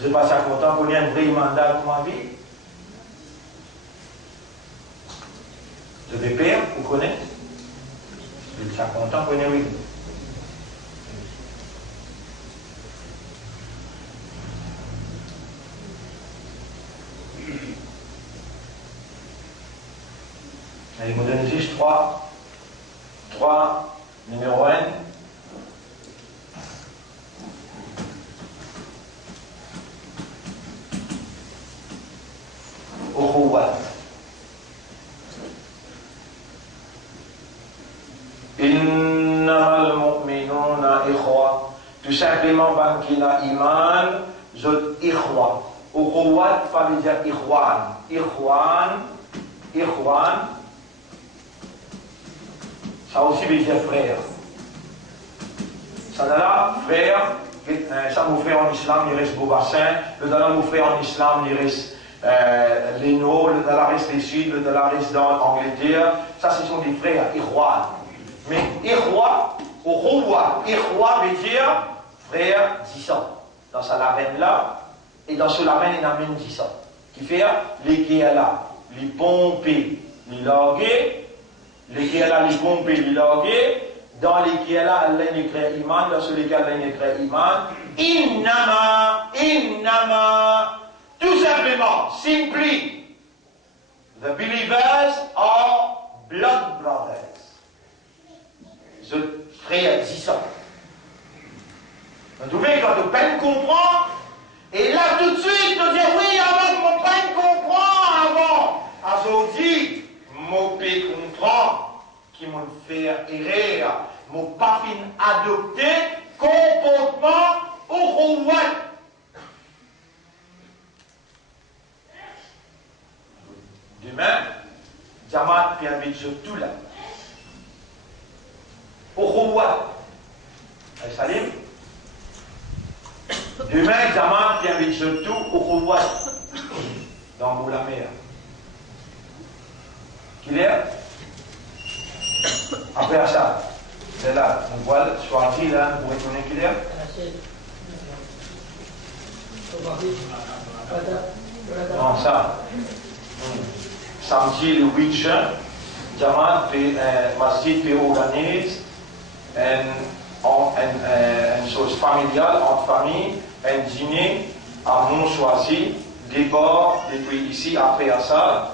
Je ne pas ça content connaître un vrai imandal, comment il vit? Je vais perdre, vous connaissez? Je suis content connaître oui. Allez, vous donnez juste 3, numéro 1. Ukhuwat. Innamal mu'minuna ikhwa. Tout simplement, bankina iman, zot ikhwa. Ukhuwat, ça veut dire ikhwan. Ikhwan. Ça aussi veut dire frère. Ça là, frère, ça mon frère en islam, il reste Beaubassin, le Dala mon frère en islam, il reste Leno, le Dala reste les Sud, le Dala reste dans l'Angleterre. Ça, ce sont des frères, Ikhwan. Mais Ikhwa, Ikhwa veut dire frère 10 ans. Dans sa lavenne là, et dans ce lavenne, il amène 10 ans. Qui fait les là, les pompés, les largués, les là, les pompés, les largués. Dans les là, Allah écrit iman, dans celui qui Allah écrit iman. Innama, tout simplement, simply, the believers are blood brothers. Je frère 10 ans. Vous trouvez quand le peine comprend, et là tout de suite, nous dire oui, avant que mon peine comprend, avant. Aujourd'hui, mon peine comprend, qui m'ont fait errer, mon pas fin adopté, comportement au roi. Demain, Jamaat puis avec tout là. Au roi. Salim. Demain, Jamaat puis avec tout au roi. Dans la mer. Qu'il est? Après ça, c'est là, on voit choisir là, vous reconnaissez qu'il est? Non, ça. Samedi le 8 juin, Jamaat Masjid organise une chose familiale, entre familles, un dîner à Mont-Choisy, départ depuis ici, après Assad.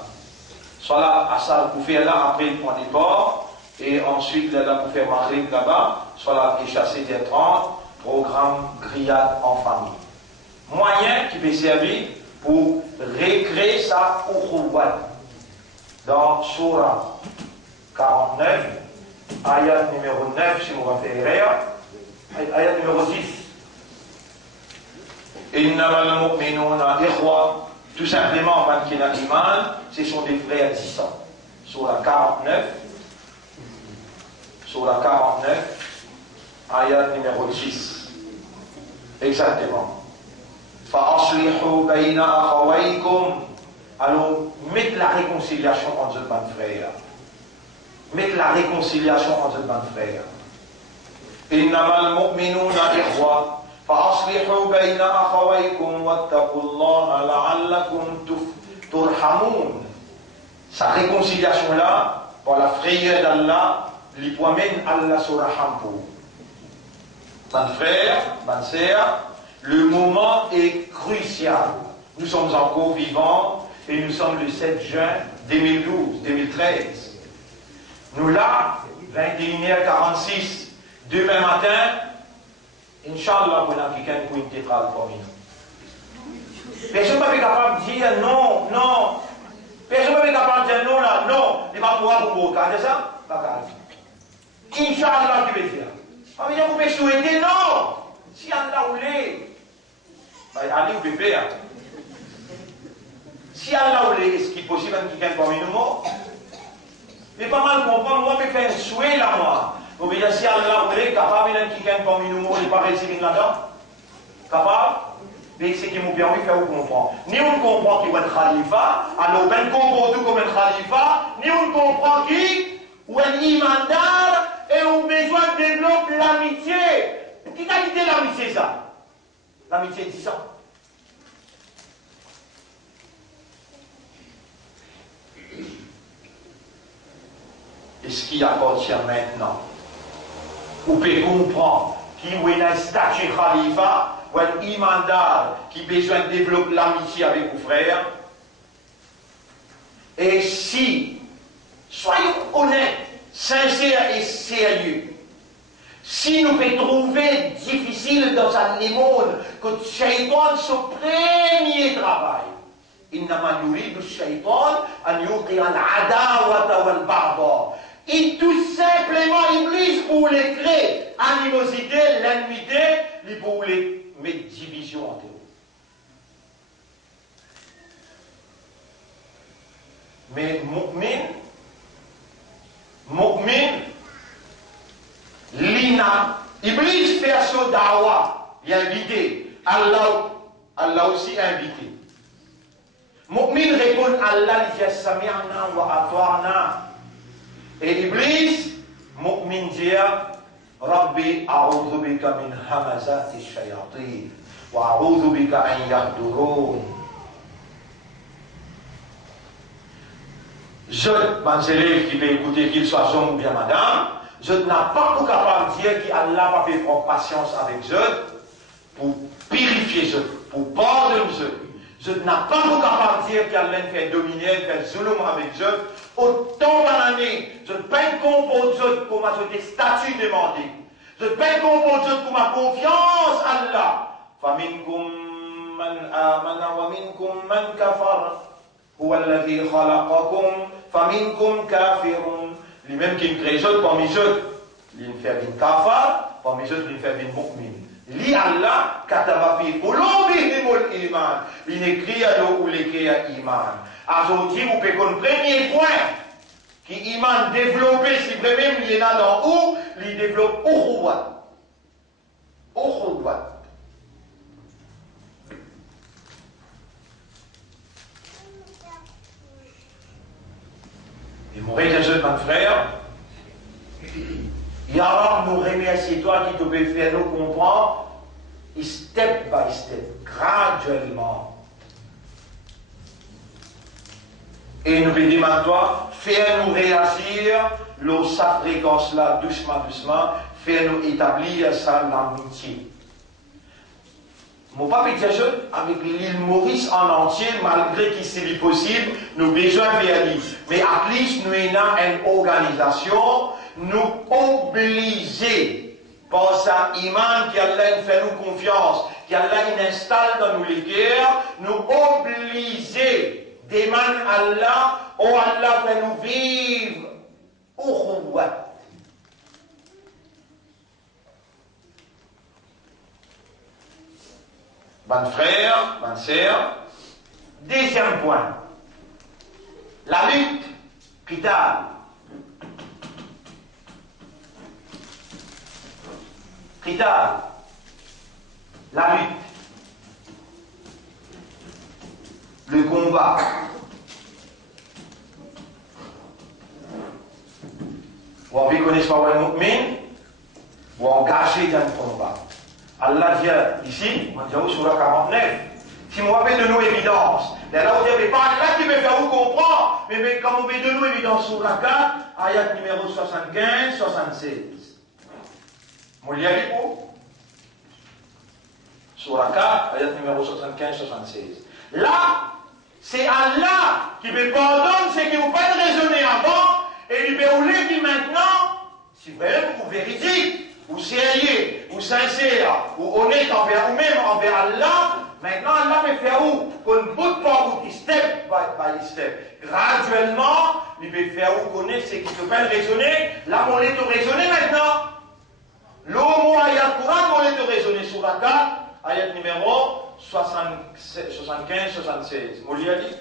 Soit là, Assad pour faire là, après le point départ, et ensuite là pour faire Maghrib là-bas, soit là, et chasser des 30, programme grillade en famille. Moyen qui peut servir pour recréer ça au Khouwad. Dans Surah 49, ayat numéro 9, si vous référez, ayat numéro 10. Innamal mu'minuna ikhwa. Tout simplement, man qui n'a iman, ce sont des frères 10 ans. Surah 49, Surah 49, ayat numéro 10. Exactement. Fa'aslihu bayna akhawaykum. Alors, mettez la réconciliation entre deux frères. mettre la réconciliation entre deux frères. Innamal mu'minuna ikhwa fa'aslihu bayna akhawaykum wattaqullaha la'allakum turhamun. Sa réconciliation-là, par la frayeur d'Allah, lui promène Allah sur raham pour vous. Mon frère, ma sœur, le moment est crucial. Nous sommes encore vivants et nous sommes le 7 juin 2012-2013. Nous là, 21h46, demain matin, Inch'Allah, pour quelqu'un pour une tétrale pour nous. Personne n'est pas capable de dire non, non. Personne n'est pas capable de dire non là, non. Il va pouvoir vous regarder ça? Pas grave. Inch'Allah, tu veux dire. Ah, mais vous pouvez souhaiter non. Si Allah voulait, allez, vous pouvez faire. Si Allah voulait, est-ce qu'il est possible que quelqu'un parmi nous mort? Mais pas mal comprendre, moi, je fais un souhait là, moi. Vous voyez, si Allah voulait, capable de quelqu'un parmi nous mort, il n'est pas réussi là-dedans? Capable? Mais c'est qui m'a permis de faire vous comprendre. Ni on comprend qu'il va être khalifa, alors ben comprend tout comme un khalifa, ni on comprend qui, ou un imandar, et on a besoin de développer l'amitié. Qui qualité l'amitié ça? L'amitié dit ça. Et ce qui appartient maintenant, vous pouvez comprendre qui est un statut khalifa, ou un imandar qui a besoin de développer l'amitié avec vos frères. Et si, soyons honnêtes, sincères et sérieux, si nous pouvons trouver difficile dans un monde que le shaitan son premier travail, إنما يريد الشيطان أن يوقع العداوة والبغضاء. Et tout simplement, Iblis pour les créer animosité, l'ennemité, il pour les mettre division entre eux. Mais mu'min, l'ina, Iblis fait son dawa, il a invité, Allah aussi invité. Mu'min répond à Allah, il dit Sami'na wa ata'na. Et Iblis, Mu'min dit Rabbi a'udhu bika min hamazati shayatin wa a'udhu bika an yahdurun. Je, mes élèves qui peuvent écouter, qu'ils soient hommes ou bien madame, je n'ai pas capable de dire qu'Allah va faire prendre patience avec eux pour purifier eux, pour pardonner eux. Je n'ai pas capable de dire qu'Allah fait dominer, fait zulum avec eux. Autant dans l'année, je ne peux pas comprendre pour ma statut demandé. Je ne peux pas comprendre pour ma confiance à Allah. فَمِنْكُمْ مَنْ آمَنَ وَمِنْكُمْ مَنْ كَفَرَ هُوَ الَّذِي خَلَقَكُمْ فَمِنْكُمْ كَافِرٌ. Lui-même qui me crée parmi eux, il me fait une kafar, parmi eux, il me fait une mu'min. Li Allah kataba fi qulubihimul iman. Il écrit à l'eau ou l'écrit à iman. Aujourd'hui, vous pouvez comprendre le premier point qui iman développé, si vraiment il est là dans où, il développe ukhuwat. Ukhuwat. Et mon jeune frère, Yara nous remercie toi qui te peux faire nous comprendre, step by step, graduellement. Et nous lui demandons toi, fais-nous réagir, sa fréquence là, doucement, doucement, fais-nous établir ça l'amitié. Mon papa dit avec l'île Maurice en entier, malgré qu'il c'est possible, nous besoin faire lui. Mais à least nous avons une organisation, nous obliger par sa iman qui Allah fait nous confiance, qui Allah installe dans nous les guerres, nous obliger demander Allah, oh Allah fait nous vivre ukhuwat. Bon frère, bonne sœur. Deuxième point. La lutte, qital. Qital. La lutte. Le combat. Vous connaissez pas le mu'min, vous engagez dans le combat. Allah dit ici, sur la 49, si vous avez de nous évidence, là vous n'avez pas Allah qui veut faire vous comprendre, mais quand vous avez de nous évidence sur la 4, ayat numéro 75, 76. Vous l'y allez pour sur la 4, ayat numéro 75, 76. Là, c'est Allah qui veut pardonner ce que vous faites raisonner avant, et il veut vous dire maintenant, si vraiment vous véridique, ou sérieux, ou sincère, ou honnête envers vous-même, envers Allah, maintenant Allah veut faire où? Qu'on ne bout pas vous, step by step. Graduellement, il veut faire vous connaître ce qui se fait raisonner. Là, on est de raisonner maintenant. L'homo ayat Quran, on est de raisonner sur la 4, ayat numéro 75, 76. Mouli a dit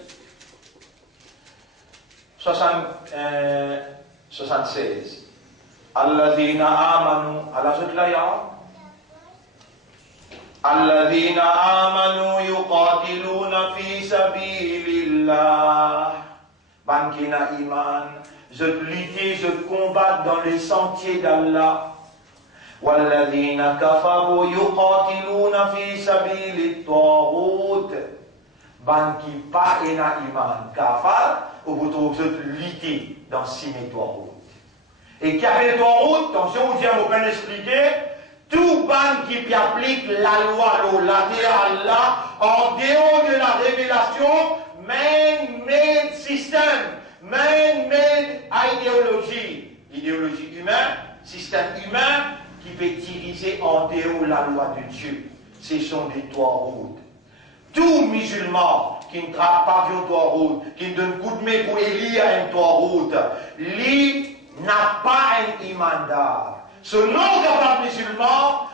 76. الذين آمنوا على شكل يا الذين آمنوا يقاتلون في سبيل الله Bankina iman, je lutte, je combat dans les sentiers d'Allah. والذين كفروا يقاتلون في سبيل الطاغوت Banki pas ena iman kafar, ou vous trouvez lutter dans Simé Toarout. Et Kabel Toarout, attention, vous avez bien expliqué, tout ban qui applique la loi, la vie à Allah, en dehors de la révélation, man-made system, man-made idéologie humaine, système humain qui peut diriger en dehors de la loi de Dieu. Ce sont des Toarout. Tout musulman qui ne trappe pas bien Toarout, qui ne donne coup de main pour élire un Toarout, lui n'a pas un imandar. Ce non-capable musulman,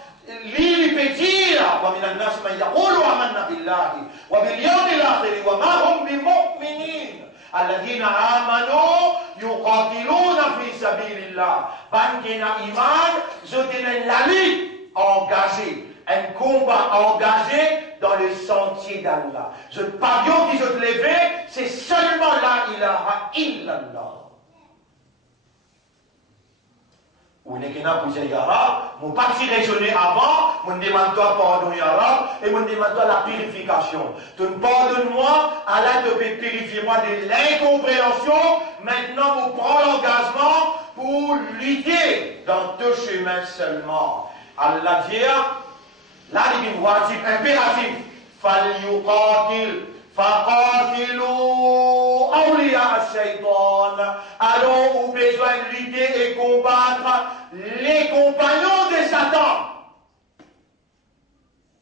lui, il peut dire, وَمِنَ النَّاسِ مَنْ يَقُولُ آمَنَّا بِاللَّهِ وَبِالْيَوْمِ الْآخِرِ وَمَا هُمْ بِمُؤْمِنِينَ الَّذِينَ آمَنُوا يُقَاتِلُونَ فِي سَبِيلِ اللَّهِ Bankena iman, je tenais la lutte engagée, un combat engagé dans le sentier d'Allah. Je pas bien qui se levait, c'est seulement la ilaha illallah. Ou n'est qu'un pour dire Yara, mon parti raisonné avant, mon demande toi pardon Yara, et mon demande toi la purification. Tu me pardonne-moi, Allah te fait purifier moi de l'incompréhension, maintenant vous prends l'engagement pour lutter dans deux chemins seulement. Allah dit, là il dit wajib, impératif, فَلْيُقَاتِلْ فَقَاتِلُوا أَوْلِيَاءَ الشَّيْطَانِ Allons au besoin de lutter et combattre les compagnons de Satan.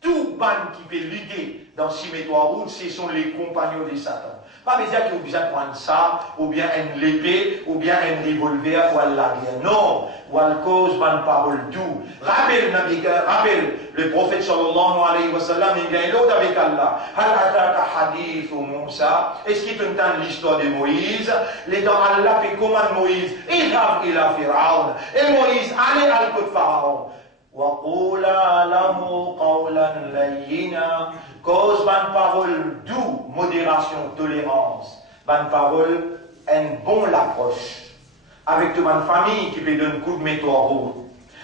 Tout ban qui peut lutter dans Simé Toarout, ce sont les compagnons de Satan. Pas besoin qu'il y ait besoin de prendre ça, ou bien une épée, ou bien un revolver, ou la guerre. Non, ou à cause d'une parole doux. Rappelle le prophète sallallahu alayhi wa sallam, il y a l'autre avec Allah. Hal ataka hadith Moussa. Est-ce qu'il t'entend l'histoire de Moïse? Les dents Allah fait comment Moïse? Idhab ila Firaun. Et Moïse, allez à l'écoute Pharaon. وَقُولَا لَهُ قَوْلًا لَيِّنًا Cause ban parole doux, modération, tolérance. Ban parole, un bon l'approche. Avec toute bonne famille qui peut donner un coup de métaux en route.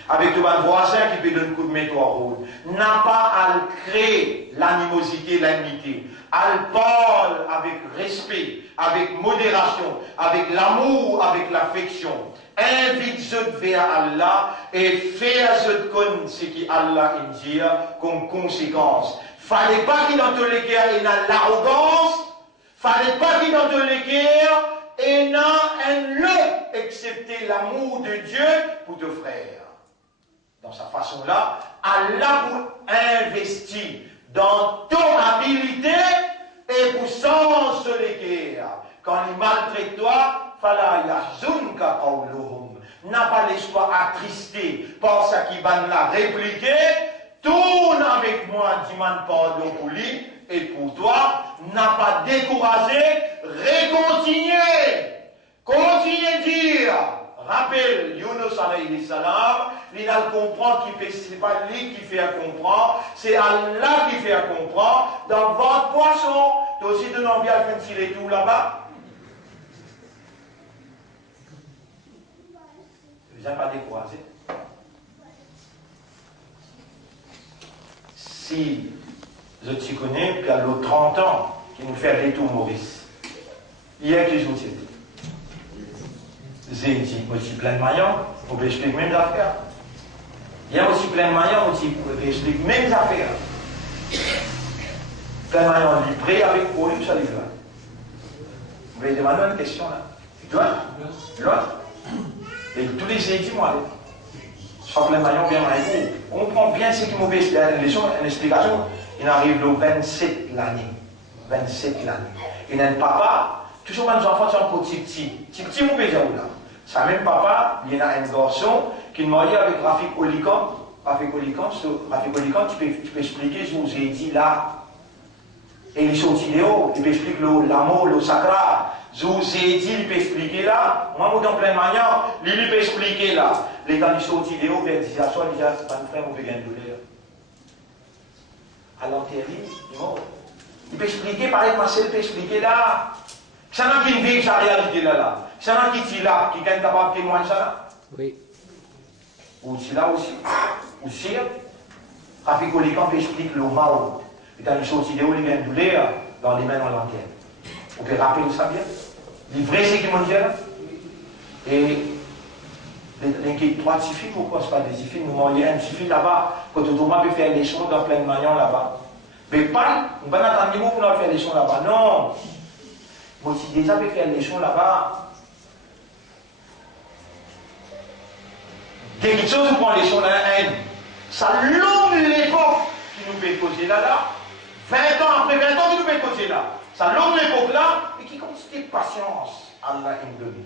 Avec tout bon voisin qui peut donner un coup de métaux en route. N'a pas à créer l'animosité, l'amitié. Elle parle avec respect, avec modération, avec l'amour, avec l'affection. Invite ce vers Allah et faire ce qui Allah dit comme conséquence. Fallait pas qu'il dans tous les cas ait l'arrogance, fallait pas qu'il dans tous les cas ait un lot, excepté l'amour de Dieu pour tes frères. Dans sa façon-là, Allah vous investit dans ton habilité et pour sens les guerres. Quand il maltraite toi, fala yahzunka qawluhum. N'a pas l'espoir attristé par ça qui va la répliquer. Tourne avec moi, demande pardon pour lui et pour toi. N'a pas découragé, recontinuer. Continuez dire. Rappelle Yunus alayhi salam, il a comprendre qui fait, c'est pas lui qui fait à comprendre, c'est Allah qui fait à comprendre. Dans votre poisson, tu as aussi donné envie à faire tirer tout là-bas. n'avez pas découragé. Si je t'y connais, puis à l'autre 30 ans, qui nous fait aller tout Maurice. Hier, qui joue j'ai dit, moi, je suis plein de maillons, on peut expliquer même affaires. Il y a aussi plein de maillons, on peut expliquer même affaires. Plein de maillons livrés avec pour lui, ça livre là. Vous voulez demander une question là? L'autre? Et tous les édits, moi, sur plein de maillons, bien maillons. On comprend bien ce qui m'ont fait une explication. Il arrive le 27 l'année. 27 l'année. Il a un papa, toujours mes enfants sont encore petit, mon bébé là. Ça même papa, il y a un garçon qui est marié avec Rafik Olikan. Rafik Olikan, tu peux expliquer ce que j'ai dit là. Et il sont idéaux, il peut expliquer l'amour, le sacra. Ce que j'ai dit, il peut expliquer là. Moi, je suis en plein manière, il peut expliquer là. Les gens qui sont idéaux, ils disent à soi, ils disent, mon frère, on peut gagner de douleur. À l'enterrer, il est mort. Il peut expliquer, pareil, Marcel peut expliquer là. Ça n'a qu'une vie, sa réalité là. Ça n'a qui dit là, qui est capable de témoigner ça là. Oui. Ou si là aussi. Ou si, Rafik Olikan peut expliquer le mal. Et dans les choses idéaux, il y a une douleur dans les mains dans l'antenne. Vous pouvez rappeler ça bien. Les vrais, c'est qui m'ont dit là. Et les trois petits filles, pourquoi c'est pas des petits filles? Il y a un petit fille là-bas, quand Thomas peut faire des choses dans plein de manières là-bas. Mais pas, on va pas attendre pour nous faire des choses là-bas. Non. Moi, si déjà peut faire des choses là-bas, quelque chose pour prendre les choses là, ça longue l'époque qui nous fait causer là, 20 ans après 20 ans qui nous fait causer là. Ça longue l'époque là, et qui consiste patience, Allah nous donne.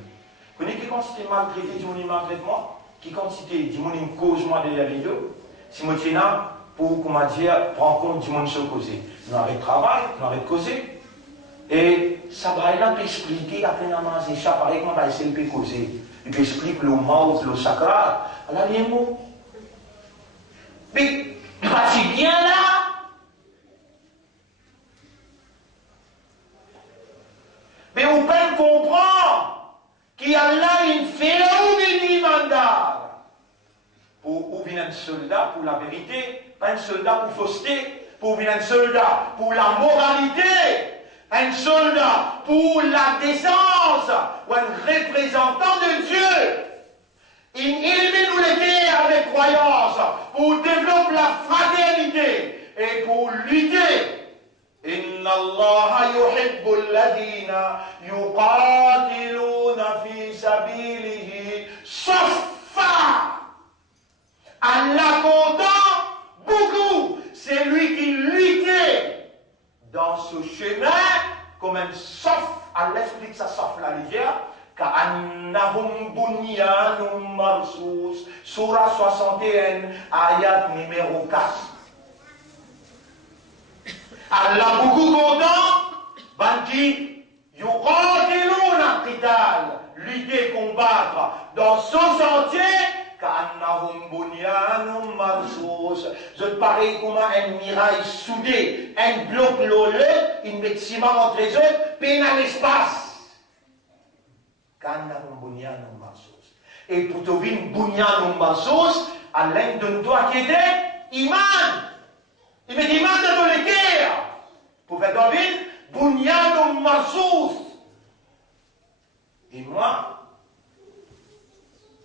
Vous connaissez qui consiste maltraité, du monde maltraitement, qui consiste du monde cause moi derrière les deux, si moi tiens là, pour, comment dire, prendre compte du monde se causer. Nous arrêtons de travail, nous arrêtons de causer. Et ça va peut expliquer après la manger ça, pareil, comment va essayer de causer. Il peut expliquer le mal, le sacral, alors il y a un mot. Mais, pas-tu bien là? Mais on peut comprendre qu'il y a là une féronie mandat. Pour venir un soldat pour la vérité, pas un soldat pour fausseté, pour venir un soldat pour la moralité. Un soldat pour la décence, ou un représentant de Dieu. Il élimine nous les guerres avec croyance, pour développer la fraternité et pour lutter. Inna Allah yuhibbu alladhina yuqatiluna fi sabilihi saffa. Allah content beaucoup, c'est lui qui luttait dans ce chemin, comme un sauf, à l'esprit de sa sauf la rivière, ka'annahum bunyanum marsus, surah 61, ayat numéro 4. Allah beaucoup content, banki, yuqatiluna qital, lutter, combattre, dans ce sentier, ka'annahum bunyanum marsus. Je parie comme un mirail soudé, un bloc lolé, une médecine entre les autres, peine à l'espace. Ka'annahum bunyanum marsus. Et pour te dire bunyanum marsus, à l'un de toi qui était iman. Il me dit iman de tous les guerres. Pour faire te dire bunyanum marsus. Et moi,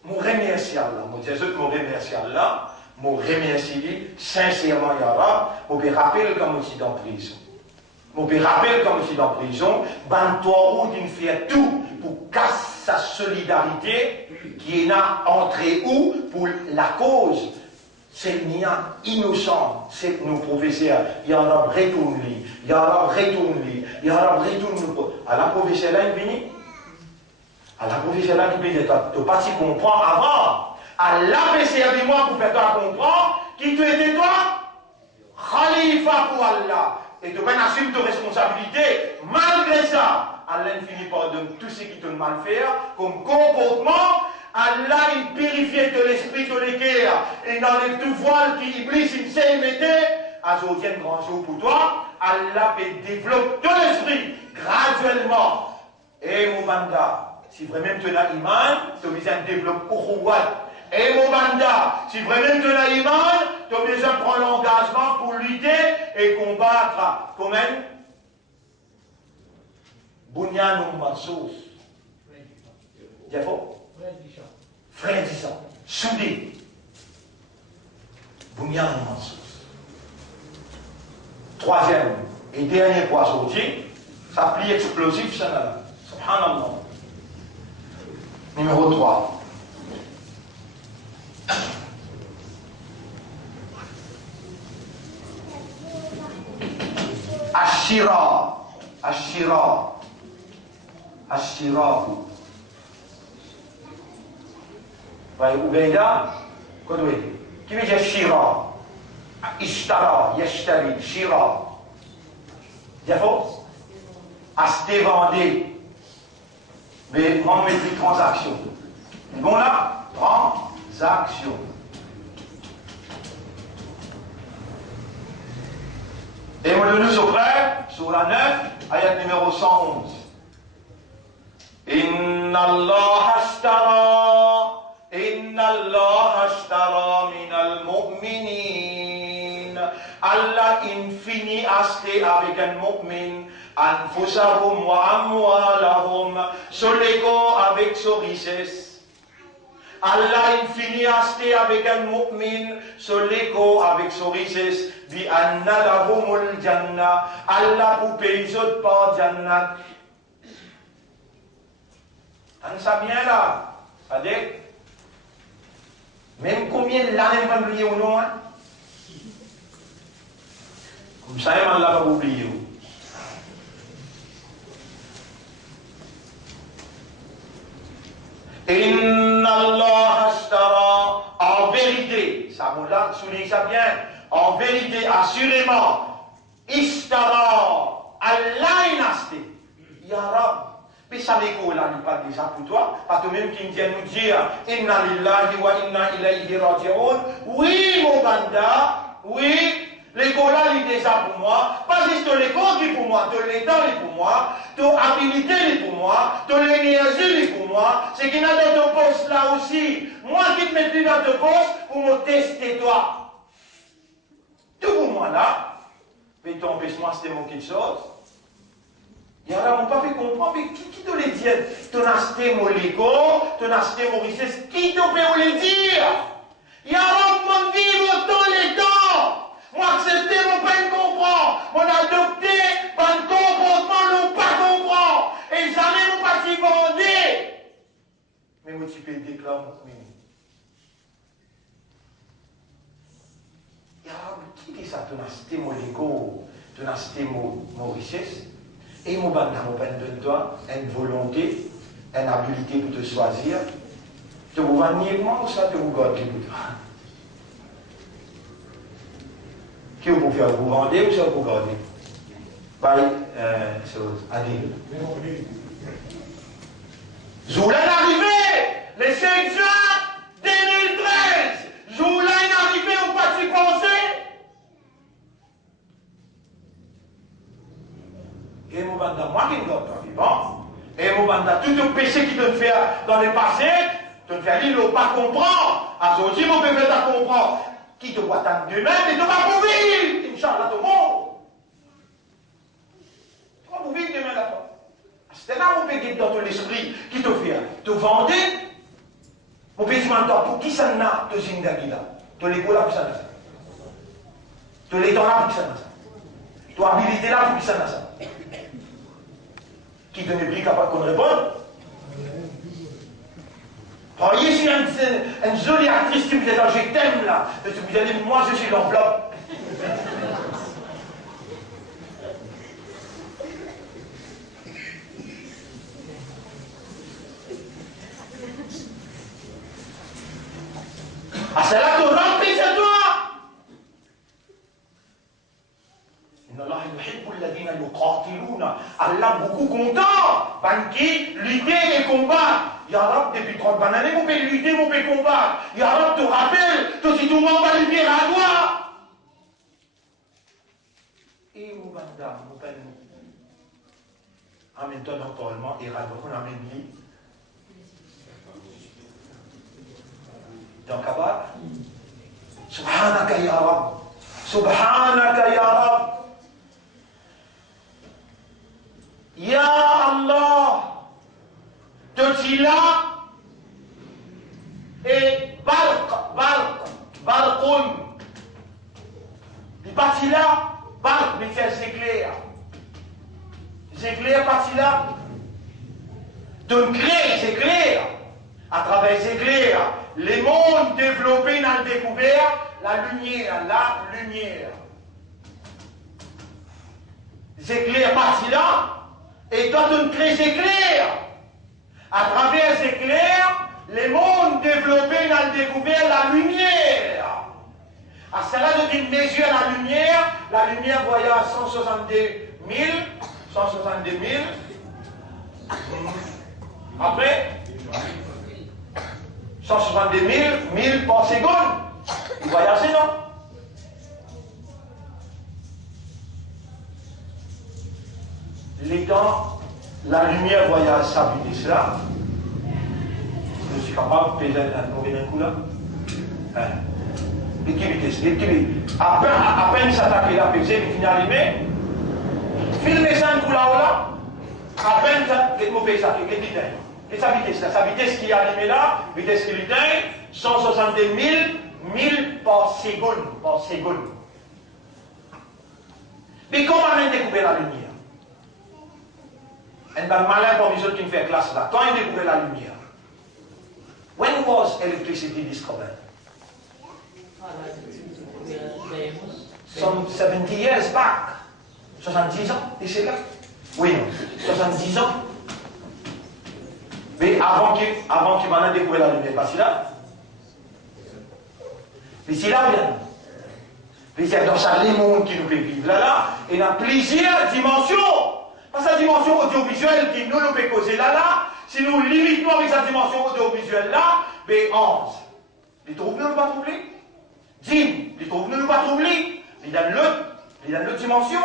je remercie Allah. Je remercie Allah. Je remercie sincèrement Yara. Je me rappelle comme je suis en prison. Je me rappelle comme je suis en prison. Bantoirou d'une fait tout pour casser sa solidarité qui est là entrée où pour la cause. C'est le mien innocent. C'est nos professeurs. Yara retourne-lui. Yara retourne-lui. Yara retourne-lui. À la professeure là, il vient. À la professeure là, qui peut te pas si comprendre avant. À l'APC avec moi pour faire toi comprendre qui tu étais toi Khalifa pour Allah. Et tu bien assume tes responsabilités. Malgré ça, Allah finit par donner tout ce qui te mal faire comme comportement. Allah il purifie de l'esprit de l'équerre. Et dans les tout voiles qui Iblis il s'est mettait. Aujourd'hui, un grand jour pour toi. Allah développe ton esprit graduellement. Et mon banda. Si vraiment tu as l'iman, tu as besoin de développer au Et mon banda, si vraiment tu as iman, tu as besoin de prendre l'engagement pour lutter et combattre. Comment? Bunyan ou Mansour. C'est faux? Frère du sang. Soudé. Bunyan ou Mansour. Troisième et dernier point sorti, ça plie explosif, ça là. Subhanallah. Numéro 3. Ashira. Ashira. Ashira. Voyez, Oubeida, quoi doit dire? Qui veut dire Shira? Ishtara, Yashtari, Shira. C'est faux? Acheter, vendre. Mais on met des transactions. Bon là, transaction. Et on le nous au frère, sur la 9, ayat numéro 111. Inna Allah ashtara min al-mu'minin. Allah infini acheté avec un mu'min. Anfusahum wa amwalahum. Solego avec son richesse. Allah infini acheté avec un mu'min. Solego avec son richesse. Bi anna lahumul jannah. Allah pour payer les autres par jannah. On sait bien là. C'est-à-dire, même combien l'année va oublier ou non, hein? Comme ça, Allah va oublier. Inna Allah ashtara, en vérité, ça vous l'a souligné ça bien, en vérité, assurément, ishtara, Allah est acheté. Ya Rab. Mais ça n'est là, il pas déjà pour toi, parce que même qui vient nous dire Inna lillahi wa inna ilayhi raji'un. Oui, mon banda, oui, l'école là, il est déjà pour moi. Pas juste l'école qui est pour moi, de l'état est pour moi, de l'habilité est pour moi, de l'énergie est pour moi. C'est qu'il y a dans ton poste là aussi. Moi qui te mets plus dans ton poste pour me tester toi. Tout pour moi là. Mais ton empêche-moi, c'était mon quelque chose. Et alors, mon papa comprend, mais qui te le dit? Tu as acheté mon légo, tu as acheté mon richesse, qui te peut le dire? Et alors, mon vivre dans les temps, moi accepter mon peine comprend, mon adopté, mon comportement, non pas comprend, et jamais mon pas s'y vendait. Mais moi, tu peux déclarer mon mini. Et alors, qui dit ça? Tu as acheté mon légo, tu as acheté mon richesse? Et mon bande de toi, une volonté, une habilité pour te choisir. Tu vous vendez moi ou ça te vous garde pour toi? Qui vous faire vous vendre ou ça vous garder? Adil. Zoula est arrivé le 5 juin 2013. Zoula est arrivé au parti pensé. Et mon banda, moi qui ne dois pas vivant, et mon banda, tout le péché qui te fait dans le passé, te fait dire, ne pas comprendre. À ce moment, on peut faire comprendre. Qui te voit tant demain, mais tu vas pour vivre. Inch'Allah, tout le monde. Tu vas pour vivre demain là-bas. C'est là où on peut guider dans ton esprit qui te fait. Te vendre, mon pays maintenant, pour qui ça n'a de zindagi là? Tu l'égo là, pour ça n'a ça. Tu l'étang là, pour qui ça n'a ça. Tu habilité là, pour qui ça n'a ça. Qui te n'est plus capable qu'on réponde? Voyez ici une jolie artiste qui vous dit, je t'aime là. Vous allez, moi je suis l'enveloppe. Ah, c'est là que tu remplis c'est toi. Allah beaucoup content. Banki, lutter et combattre. Ya Rab, depuis 30 années, vous pouvez lutter, vous pouvez combattre. Ya Rab, te rappelle, que si tout le monde va lui dire à toi. Et mon banda, mon père, en même temps, naturellement, et Rab, on amène lui. Donc, capable. Subhanaka ya Rab. Subhanaka ya Rab. Ya Allah. Totila et barqun. Il partit là, barq, mais c'est éclair. Les éclairs partis là. Donc, c'est clair. À travers ces éclairs, les mondes développés dans le découvert, la lumière. Les éclairs partis là, et toi, tu crées ces éclairs. À travers ces éclairs, les mondes développés dans le découvert, la lumière. À cela, de une mesure la lumière voyage à 162 000. Après, 162 000 par seconde. Vous voyagez, non? Les temps, la lumière voyage à sa vitesse là. Je suis capable de peser un coup là. De quelle vitesse? À peine s'attaquer la peser, il finit allumé. Filmez ça un coup là. À peine ça, il faut ça, il est éteint. Et sa vitesse là, sa vitesse qui est allumée là, vitesse qui est éteinte, 162 000 par seconde. Mais comment on a découvert la lumière? Un malin comme les autres qui me fait classe là, quand il a découvert la lumière? When was electricity discovered? Some 70 years back. 70 ans, et c'est là? Oui, non. 70 ans. Mais avant qu'il m'en ait découvert la lumière, pas si là. Mais c'est là où il y a. Mais c'est dans ça les mondes qui nous fait vivre là, et dans plusieurs dimensions. Pas sa dimension audiovisuelle qui nous fait causer là, si nous limitons avec sa dimension audiovisuelle là, mais 11. Les troubles ne nous pas troubler. 10. Les troubles ne nous pas troubler. Il y a une autre dimension.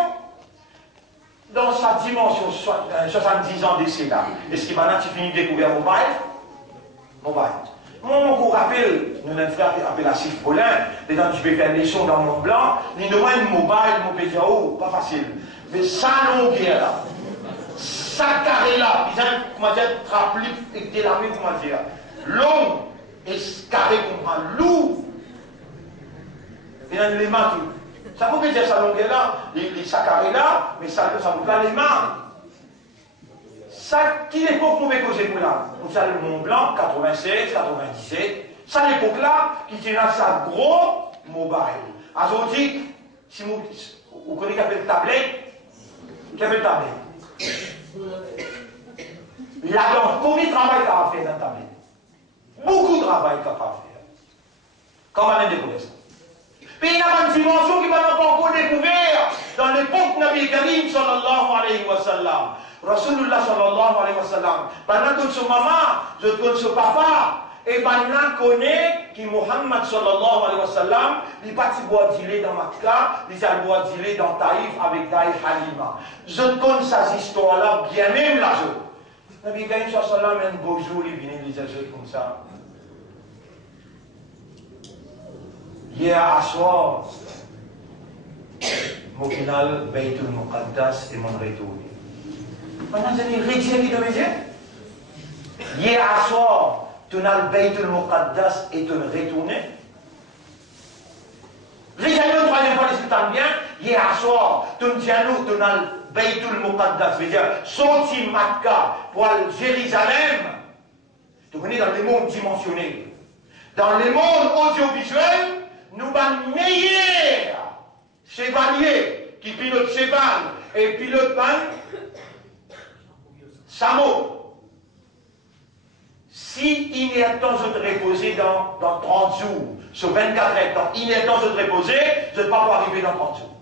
Dans sa dimension 70 ans d'essai là, est-ce qu'il va fini de découvrir mobile? Moi, on rappelle, nous avons un frère qui appelle Asif Paulin, les gens qui faire des sons dans le Mont Blanc, ils nous demandent une mobile, mon pédia, oh, pas facile. Mais ça longueur là, ça carré là, ils ont, comment dire, trapli, et délamé, comment dire, long, et carré, comme un lourd. Ils ont les mains tout. Ça vous peut dire ça longueur là, les sacarés là, mais ça vous plaît les mains. Ça, qui l'époque nous fait causer pour là? Vous savez, le Mont Blanc, 96, 97, ça l'époque là, qui tient ça gros mobile. Azotique, si vous connaissez qu'appelle le tablette, qu'appelle le tablette? Là-dedans, combien de travail tu as fait dans la tablette? Beaucoup de travail tu as fait. Comment on a découvert ça? Mais il y a une dimension qui va pas encore découvert dans l'époque Nabi Karim sallallahu alayhi wa sallam. Rasulullah sallallahu alayhi wa sallam. Pendant que son maman, je connais son papa, et pendant qu'on connaît que Muhammad sallallahu alayhi wa sallam, il est parti boire d'île dans Makkah, il est allé boire d'île dans Taïf avec Daï Halima. Je connais ces histoires-là bien même là. Nabi Karim sallallahu alayhi wa sallam, un beau jour, il vient les ajouter comme ça. Hier à soir, mon final, Baytul Muqaddas et mon retour. Maintenant, je dis, rédiger qui devait dire? Hier à soir, tu as le Baytul Muqaddas et tu retourné. Rédiger une troisième fois, les bien. Hier à soir, tu as le Baytul Muqaddas, c'est-à-dire, sorti Makkah pour Jérusalem. Tu connais dans les mondes dimensionnels. Dans les mondes audiovisuels, nous sommes meilleurs chevaliers qui pilotent cheval et pilotent Samo. Si il y a temps de reposer dans 30 jours, sur 24 heures, il y a temps de reposer, je ne vais pas arriver dans 30 jours.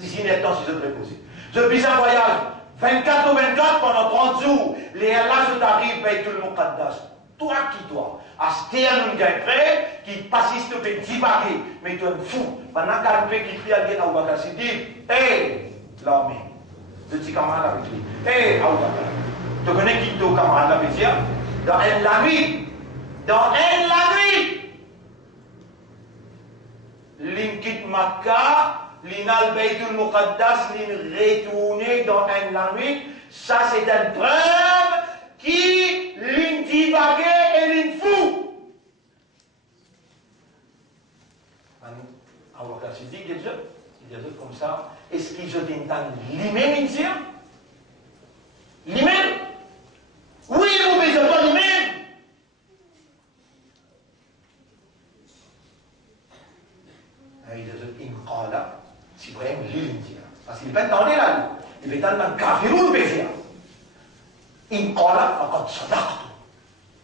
Si il y a temps de reposer. Je fais un voyage 24 ou 24 pendant 30 jours. Les là, je t'arrive, Baytul Muqaddas. Toi qui dois. Acheter un prêt qui persiste de divaguer, mais tu es fou. Pendant qu'un fait qui crie à Abu Bakr Siddiq, hé, l'armée, le petit camarade avec lui, hé, Abu Bakr, tu connais qui est ton camarade avec lui? Dans un ami, dans la nuit. L'in quitte Makkah, l'in al Baytul Muqaddas, l'in retourné dans la nuit. Ça, c'est une preuve qui l'in divagué et l'in fou. Alors, quand il dit des autres comme ça, est-ce qu'ils ont une lui-même dire? Lui-même? Oui, vous ne pas lui-même. Il dit une qala, c'est vraiment l'India. Parce qu'il peut entendre là, il peut entendre un kafirun bézia. Une qala, faqad sadaqtu.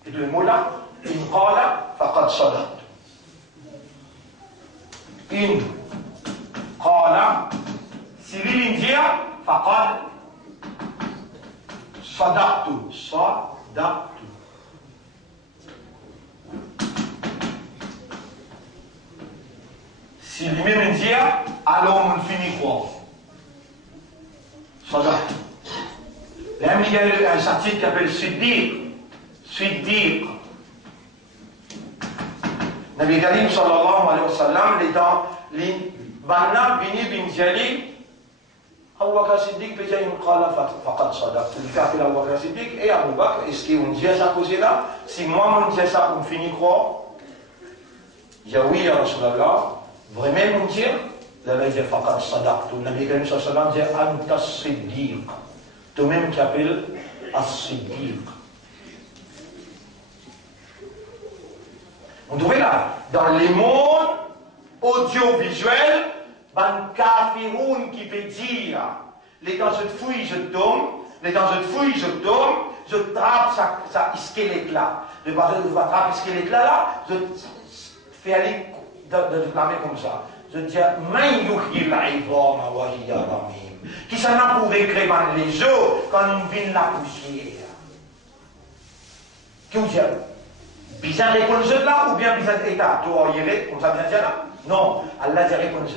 Et le mot là, une qala, faqad sadaqtu. إن قال سيري الإنجيل فقد صدقت si lui-même dit alors on finit quoi صدقت là il y a un chapitre qui s'appelle Siddiq Nabi Karim sallallahu alayhi wa sallam, l'étant Banna bini bin Jali, Abu Bakr Siddiq peut dire une qala faqad sadaq. Il fait appeler Abu Bakr Siddiq et Abu Bakr, est-ce qu'on dit ça cause là? Si moi on dit ça, on finit quoi? Il dit oui, ya Rasulallah, vraiment on dit? Là, il dit faqad sadaq. Nabi Karim sallallahu alayhi wa sallam dit anta Siddiq. Toi-même qui appelle as-Siddiq. On trouvait là, dans les mondes audiovisuels, un kafiroun qui peut dire, les temps je te fouille, je tombe, les temps je te fouille, je tombe, je trappe ça squelette là. Je vais attraper ce squelette là, je fais aller de la main comme ça. Je dis, man yuhyi al-'idhama wa hiya ramim. Qui s'en a pour écrire les os quand on vient la poussière. Qui vous dit? Bizarre répondre là ou bien bizarre état? Toi, il y comme ça bien dire là? Non, Allah dit répondre.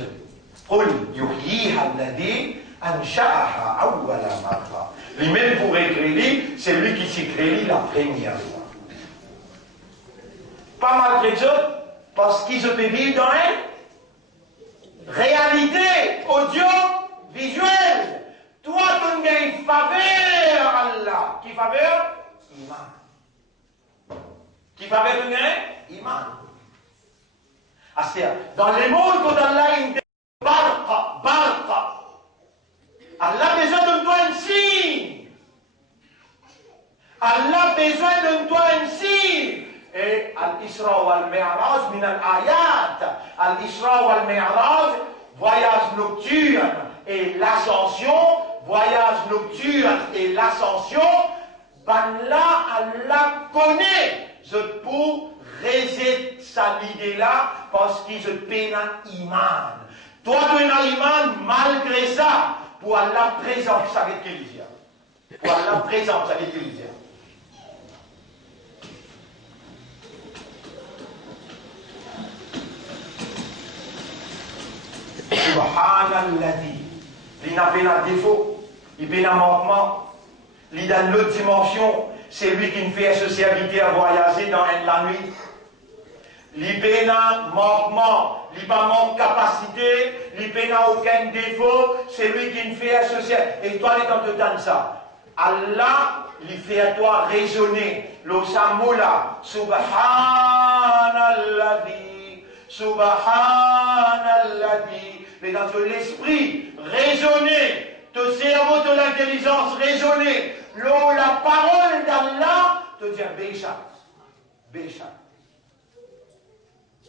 Qul yuhyiha alladhi ansha'aha awwala marra. Lui-même pour écrire, c'est lui qui s'est créé la première fois. Pas malgré ça, parce qu'ils se vivent dans une réalité audio-visuelle. Toi, tu as une faveur, Allah. Qui faveur? Iman. Qui faveur de gain? Iman. C'est-à-dire, dans les mondes quand Allah dit barqa. Allah a besoin de toi un signe. Allah a besoin de toi un signe. Et Al-Isra wal-Mi'raj min al-Ayat. Al-Isra wal-Mi'raj, voyage nocturne et l'ascension, voyage nocturne et l'ascension, ben là, Allah connaît. Je peux réséter ça l'idée-là parce qu'il se peine un iman. Toi, tu as un iman malgré ça. Pour Allah présente ça avec l'Église. Pour Allah présente ça avec l'Église. Subhanalladhi. Il n'a pas un défaut. Il n'a pas un manquement. Il a une autre dimension. C'est lui qui nous fait sociabilité à voyager dans la nuit. Il n'a manquement, il n'a pas de capacité, il n'a aucun défaut, c'est lui qui nous fait associer. Et toi, les temps te donne ça. Allah, il fait à toi raisonner. Le Samoula, Subhanalladhi, Subhanalladhi. Mais dans l'esprit, raisonner. Ton cerveau, de l'intelligence, raisonner. La parole d'Allah te dit Béchat. Béchat.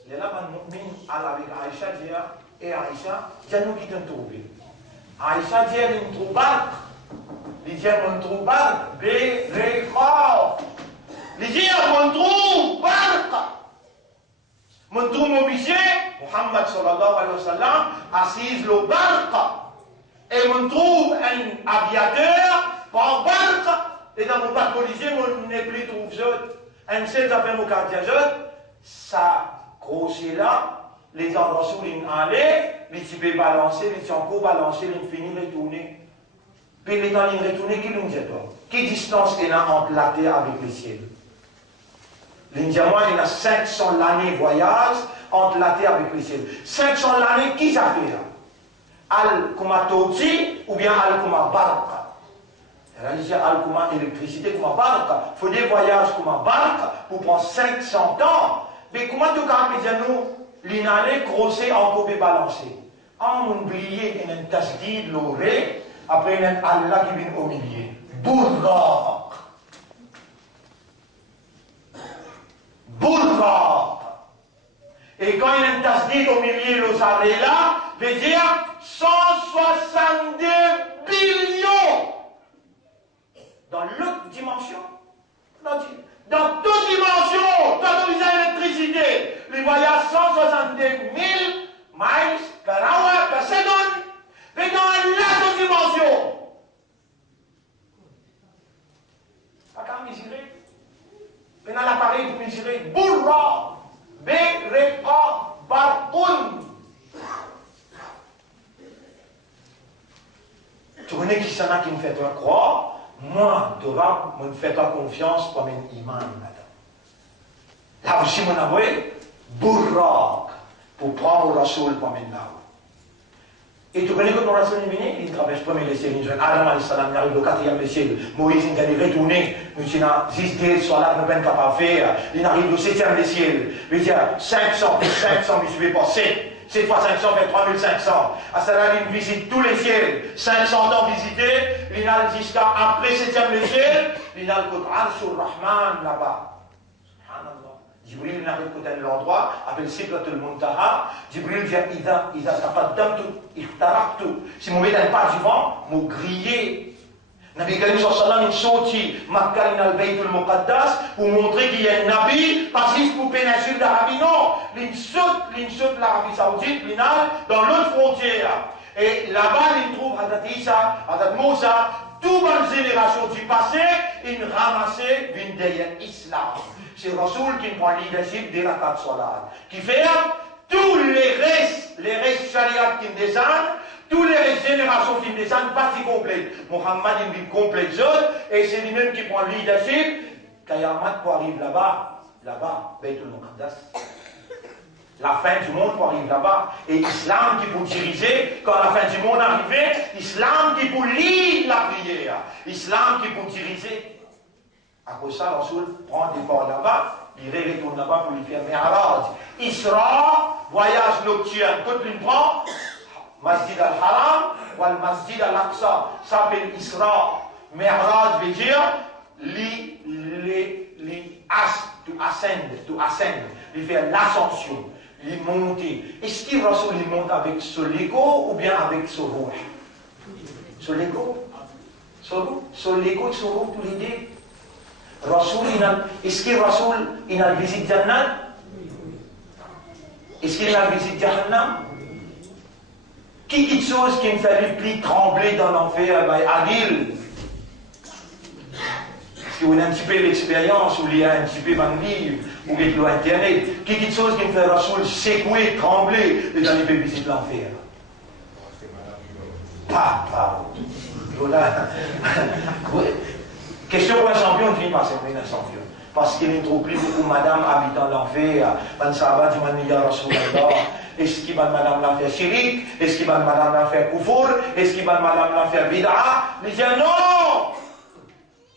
Il y a là un mu'min avec Aïcha dit, et Aïcha, c'est nous qui t'en trouvons. Aïcha dit, il nous trouve. Il dit, on trouve Bérékhor. Il dit, on trouve Barqa. On trouve mon monsieur, Muhammad sallallahu alayhi wa sallam, assise le Barqa. Et on trouve un aviateur par Barqa. Et dans mon parc policier, on n'est plus trouvé. Un seul affaire au quartier, ça grossit là, les endroits où ils allaient, les types balancer, les encore balancer, ils finissent de retourner. Puis les temps ils retournent, qui nous dit toi? Quelle distance est là entre la terre avec le ciel? L'indiamois, il y a 500 années voyage entre la terre et le ciel. 500 années, qui ça fait là? Al-Kuma Toti ou bien Al-Kuma Barqa? Elle dit Al-Kuma électricité, Kuma Barqa. Il faut des voyages Kuma Barqa pour prendre 500 ans. Mais comment tu peux dire nous, l'inannée crossée en copie balancée? On oublie un tasdid l'oré, après un Allah qui vient au milieu. Bourrak. Bourrak. Et quand il y a un tasdid au milieu, le saré là, veut dire 162 billions. Dans l'autre dimension, dans toute dimension, dans l'électricité, les voyages 162 000 miles par heure, par seconde, mais dans l'autre dimension. Pas qu'à mesurer. Mais dans l'appareil pour mesurer, bourra, bereka, barkoun. Tu connais qui ça qui me fait toi croire? Moi, Torah, me fait toi confiance comme un imam, madame. Là aussi, mon avoué, bourrak, pour prendre le Rasoul comme un là. Et tu connais que ton Rasoul est venu, il traverse premier les ciels, il Adam alayhi salam, il arrive au 4e ciel, Moïse, il est retourné, nous avons 10 days, soit là, nous ne pouvons pas faire, il arrive au 7e ciel, il dit 500, mais je vais pas 7. 7 fois 500 fait 3500. À cela, il visite tous les ciels. 500 ans visités. Il a jusqu'à après 7e ciel. Il a le Qur'an sur Rahman là-bas. Subhanallah. Jibril n'a pas écouté l'endroit. Appelle Sidratul Muntaha. Jibril dit Iza taqaddamtu ikhtaraqtu. Si vous mettez un pas du vent, vous grillez. Nabi Karim sallallahu sorti Makkah in al-Bayt al-Muqaddas pour montrer qu'il y a un Nabi, pas juste pour péninsule d'Arabie, non. Il saute l'Arabie Saoudite, dans l'autre frontière. Et là-bas, il trouve Hadat Isa, Hadat Moussa, toute la génération du passé, il ramassait l'Indien Islam. C'est Rasoul qui prend leadership de la 4 solar, qui fait tous les restes chariat qui descendent, toutes les générations qui descendent, pas si complètes. Mohammed il complète autres, et c'est lui-même qui prend le leadership. Kayamat pour arriver là-bas, Baytul Muqaddas. La fin du monde pour arriver là-bas. Et Islam qui pour diriger, quand la fin du monde arrivait, Islam qui pour lire la prière. Islam qui pour diriger. À cause de ça, Rasoul prend des pas là-bas, il retourne là-bas pour lui faire Mi'raj. Isra, voyage nocturne, quand il prend, Masjid al-Haram ou al-Masjid al-Aqsa, ça s'appelle Isra. Mi'raj veut dire to ascend, il fait l'ascension, il monte. Est-ce qu'il Rasoul il monte avec ce Lego ou bien avec ce rouge? Ce Lego? Ce Lego et ce rouge tous les deux? Rasoul, est-ce qu'il Rasoul il a visité Jannat? Est-ce qu'il a visité Jahannam? Quelque chose qui me fait le plus trembler dans l'enfer, Adil. Si vous avez un petit peu l'expérience, ou il y a un petit peu dans le livre, ou avec l'internet, quelque chose qui me fait Rasoul secouer, trembler, et dans les pays visiter l'enfer. Question pour un champion, je ne pas c'est un champion. Parce qu'il ne trouve plus beaucoup madame habitant l'enfer, ban sahabat du maniya Rasulallah. Est-ce qu'il va madame la faire chirik? Est-ce qu'il va madame la faire koufour? Est-ce qu'il va madame la faire bid'a? Il dit non!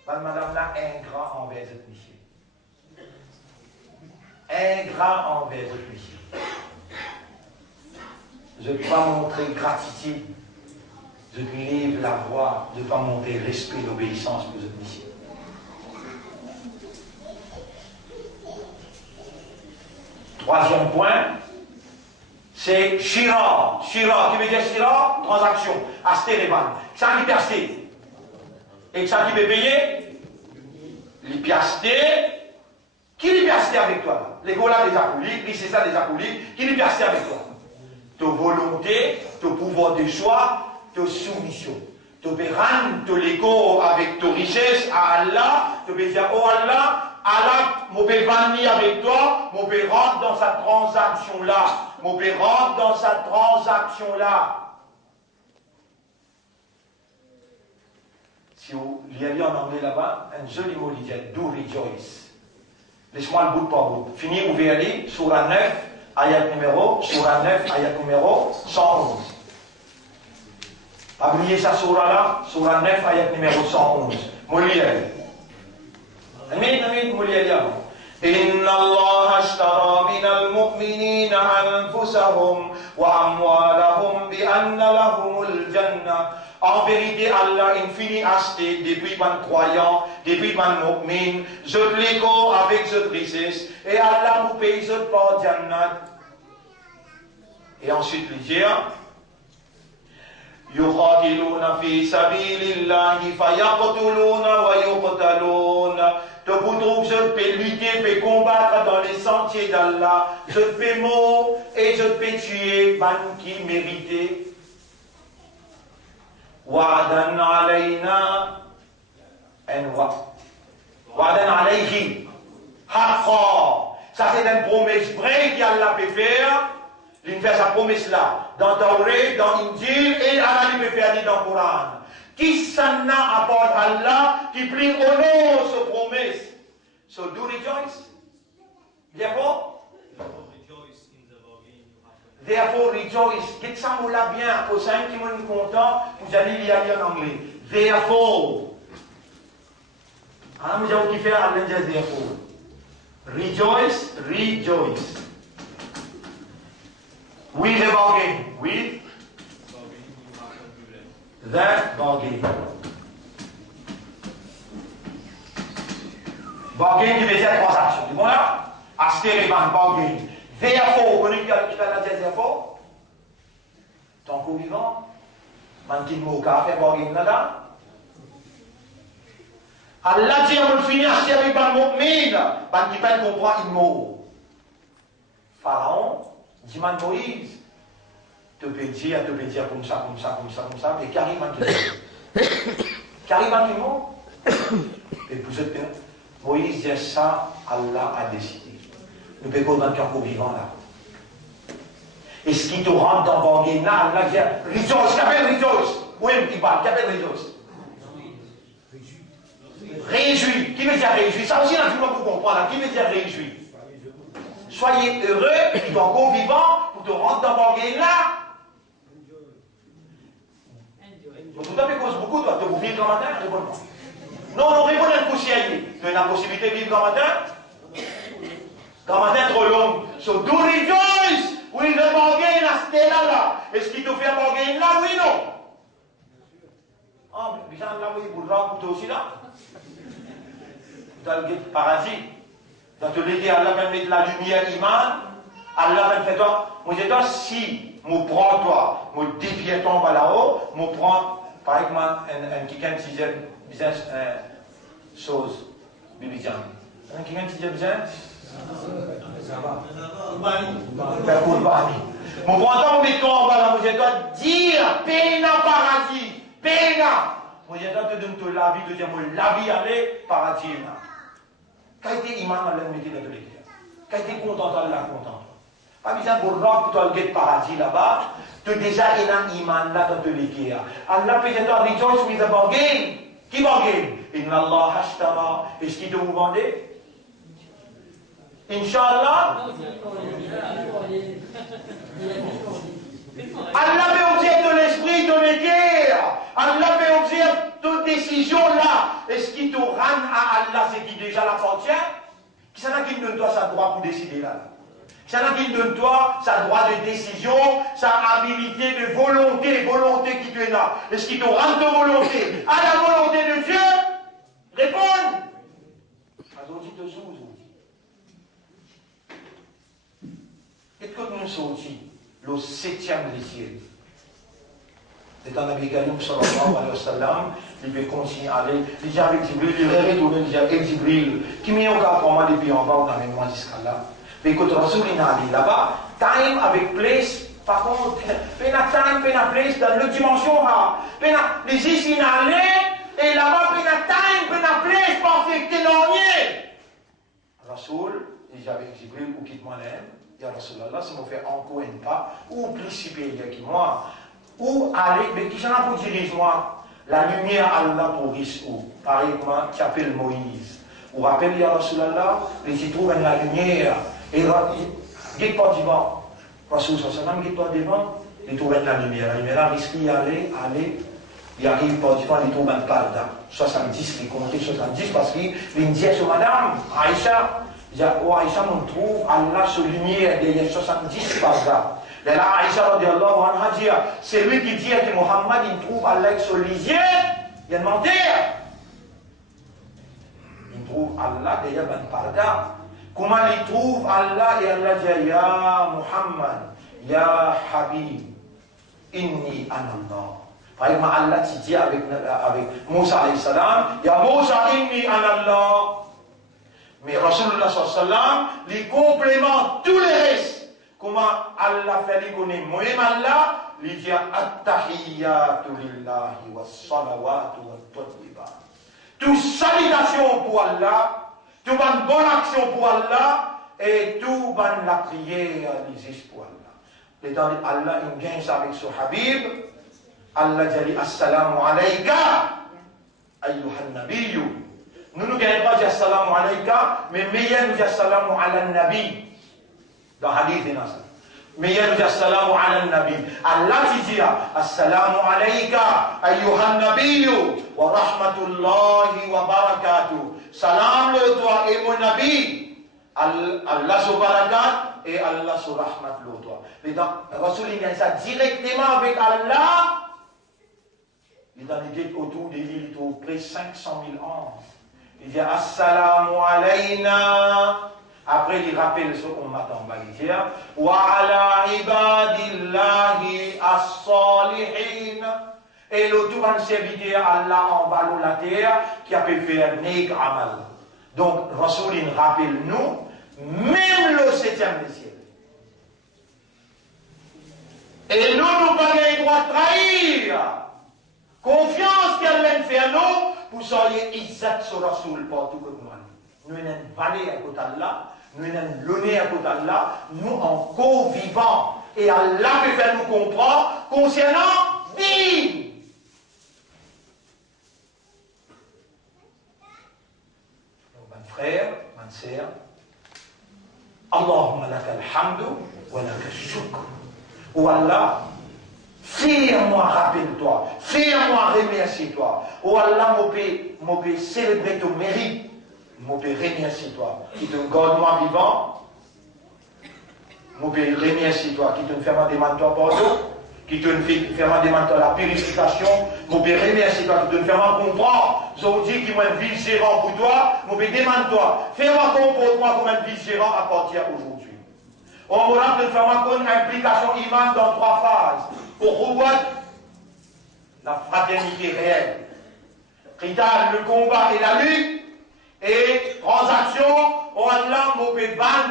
Madame là, ingrat envers cette mission. Ingrat envers cette mission. Je ne peux pas montrer gratitude. Je lui lève la voix de ne pas montrer respect et l'obéissance pour cette mission. Troisième point, c'est Shira. Shira, qui veut dire Shira? Transaction. Acheter les vannes. Ça qui peut acheter. Et ça qui peut payer? Les piastres. Qui les piastres avec toi? Les golas des acolytes, les c'est ça des acolytes. Qui les piastres avec toi? Ta volonté, ton pouvoir de choix, ta soumission. Tu peux rendre ton ego avec ta richesse à Allah. Tu peux dire, oh Allah, Allah, je peux venir avec toi, je peux rentrer dans cette transaction-là. Je peux rentrer dans cette transaction-là. Si vous lisez en anglais là-bas, un joli mot dit do rejoice. Laisse-moi le bout par bout. Fini, ouvrez aller, Surah 9, ayat numéro 111. Oubliez ça Surah là, Surah 9, ayat numéro 111. Mouliel. Amin, Mouliel. إن الله اشترى من المؤمنين أنفسهم وأموالهم بأن لهم الجنة. En vérité, Allah a fini acheté depuis les croyants, depuis les mu'min, je l'égo avec ce richesse, et Allah vous paye ce par Jannat. Et ensuite, il dit, يقاتلون في سبيل الله فيقتلون ويقتلون. Je vous trouve, je peux lutter, je peux combattre dans les sentiers d'Allah, je peux mourir et je peux tuer man qui méritait. Wa'dan alayna Wa'dan alayhi haqqa. Ça c'est une promesse vraie qu'Allah peut faire. Il fait sa promesse là, dans Tawrat, dans Injil, et Allah peut faire dans le Coran. Qui s'en a apporté Allah, qui prie au nom de cette promesse. So do rejoice. Therefore rejoice. Dites ça là bien, pour ceux qui sont contents, vous allez lire en anglais. Therefore. Nous avons qui faire à l'endroit therefore. Rejoice, rejoice. With a bargain. With that bargain. Bargain qui veut dire transaction. Du bon là? Acheter et vendre, bargain. Therefore, vous connaissez qui va la dire therefore? Tant qu'au vivant, man qui m'a fait bargain là. Allah dit on finit acheter avec un mu'min, man qui peut comprendre il mot. Pharaon dit man Moïse. Te peut dire comme ça, mais carrément qui mot. Et pour ce temps, Moïse dit ça, Allah a décidé. Nous pouvons comprendre qu'un vivant là. Et ce qui te rentre dans le bargain là, Allah dit rejoice, qu'appelle rejoice. Oui, il parle, qu'appelle rejoice. Réjouis. Qui veut dire réjouis? Ça aussi, là, tu dois comprendre. Qui veut dire réjouis? Soyez heureux, qui sont encore vivants, pour te rentrer dans le bargain là. Tout à fait, cause beaucoup, toi, de vous vivre grand matin, réponds-moi. Non, réponds à une possibilité. Tu as la possibilité de vivre grand matin? Grand matin trop long. So do rejoice with the bargain à ce là. Est-ce qu'il te fait un bargain là, oui, non? Ah, bien là, oui, pour le toi aussi là. Dans le paradis. Dans tous les cas, Allah va mettre la lumière iman. Allah va faire toi. Moi, je dis, si je prends toi, je défie ton bas là-haut, je prends, par exemple, un quelqu'un qui dit business chose, Bibijan. Un quelqu'un qui dit business? Kurbani. Mon prends mon béton en bas là, je dois dire, pena paradis, pena. Moi, je dois te donner la vie, te dire, moi, la vie, allez, paradis. Quand tu es imam, Allah nous met dans tous les cas. Quand tu es content, Allah content. Pas besoin de rock pour toi le paradis là-bas. Tu es déjà un iman là dans tous les cas. Allah peut dire, rejoice with the bargain. Qui bargain? Inna Allah hashtara. Est-ce qu'il te vous vendez? Inch'Allah. Allah peut observer de l'esprit, de l'équerre. Allah peut observer toute décision là. Est-ce qu'il te rend à Allah ce qui déjà l'appartient? Qui s'en a qui donne toi sa droit pour décider là? Qui s'en a qui donne toi sa droit de décision, sa habilité de volonté qui te est là? Est-ce qu'il te rend de volonté à la volonté de Dieu? Réponds! Aujourd'hui, te joue. Qu'est-ce que nous sommes dit? Le 7e des cieux. C'est un Nabi Karim sallallahu alayhi wa sallam, il veut continuer à aller, il dit avec Jibril, il rêve de il dit avec Jibril, qui m'y a encore pour moi depuis en bas, on a même moi jusqu'à là. Mais quand Rasoul est allé là-bas, time avec place, par contre, pena time, pena place, dans l'autre dimension, les ici il allé, et là-bas, pena time, pena place, parce que t'es l'ornier. Rasoul, il dit avec Jibril, ou quitte moi-même, il y a Rasulallah, si on fait encore un pas, ou plus supérieur que moi, ou aller, mais qui j'en a pour diriger moi? La lumière Allah pour risque, par exemple, qui appelle Moïse. Vous rappelez, ya Rasulallah, les y trouvent la lumière. Et guide pas devant. Rasul sallam, guide pas devant. Ils trouvent la lumière. La lumière risque d'y aller. Il arrive pas devant, ils trouvent un parda. 70, ils comptent 70 parce qu'ils disaient sur madame, Aïcha, oh Aïcha, on trouve Allah sur lumière derrière 70 parda. Et là, Aïcha, radiallahu anha, dit, c'est lui qui dit que Muhammad, il trouve Allah sur lisière, il a demandé. Il trouve Allah derrière un parda. Comment il trouve Allah et Allah dit, ya Muhammad, ya Habib, inni anallah. Par exemple, Allah dit avec Moussa alayhi salam, ya Moussa, inni anallah. Mais Rasulullah sallallahu alayhi wa sallam, il complémente tous les restes. Comment Allah fait lui connaître moi-même Allah, il dit at-tahiyyatu lillahi was-salawatu wat-tayyibat. Toute salutation pour Allah, toute bonne action pour Allah et toute bonne la prière existe pour Allah. Et dans Allah il gagne ça avec son Habib. Allah dit assalamu alayka ayyuhan nabiyyu. Nous ne gagnons pas dire assalamu alayka, mais meilleur nous dire assalamu ala nabi. Dans hadith Nasr. Mais il y a dit assalamu ala nabi. Allah dit assalamu alayka ayyuhan nabiyyu wa rahmatullahi wa barakatuh. Salam le toi et mon nabi. Allah sur barakat et Allah sur rahmat le toi. Et donc Rasul il vient ça directement avec Allah. Il dans l'idée autour des îles, il trouve près 500 000 ans. Il dit assalamu alayna. Après, il rappelle ce qu'on m'attend à dire. Wa ala ibadillahi as-salihin. Et le tout va servir Allah en bas de la terre qui a pu faire nègre amal. Donc, Rasoul, il rappelle nous, même le 7e des cieux. Et nous, nous pas le droit de trahir. Confiance qu'elle vient faire nous, pour soyez izzat sur Rasoul partout que nous allons. Nous avons valé à côté d'Allah. Nous avons l'honneur à côté d'Allah, nous en co-vivant. Et Allah peut faire nous comprendre concernant vie. Donc, mon frère, ma sœur, Allahumma lakal hamdu wa lakal shukr. Ou Allah, fais-moi rappelle-toi, fais-moi remercier-toi. Ou Allah, je peux célébrer ton mérite. Je peux remercier toi qui te garde moi vivant. Je peux remercier toi qui te fait demander toi pardon, qui te fait demander la purification. Je peux remercier toi qui te fait comprendre. Je dis qui m'a vigérant pour toi. Je peux demander toi, fais-moi comprendre moi comme un vigérant à partir d'aujourd'hui. On va te faire une implication immense dans 3 phases. Pour revoir la fraternité réelle. Qital, le combat et la lutte. Et transaction, oh Allah, mon ban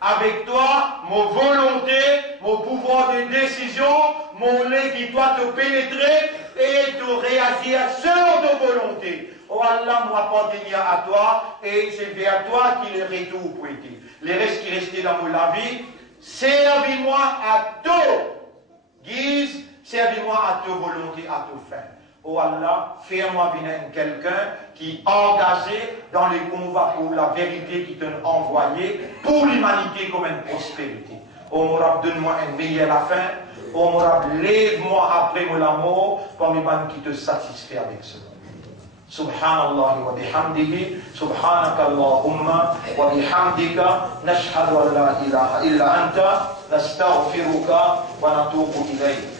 avec toi, mon volonté, mon pouvoir de décision, mon lait qui doit te pénétrer et te réagir sur ta volonté. Oh Allah, moi appartenir à toi et c'est vers toi qu'il est retour pour être. Les restes qui restaient dans mon vie, servis-moi à tout guise, servis-moi à ta volonté, à ta fin. Oh Allah, fais-moi venir quelqu'un qui est engagé dans les combats pour la vérité qui t'a envoyé pour l'humanité comme une prospérité. Oh Mourab, donne-moi un meilleur la fin. Oh Mourab, lève-moi après mon amour parmi les qui te satisfait avec cela. Subhanallah wa bihamdihi, subhanaka Allahumma wa bihamdika, nashhadu an la ilaha illa anta, nastaghfiruka wa natubu ilayk.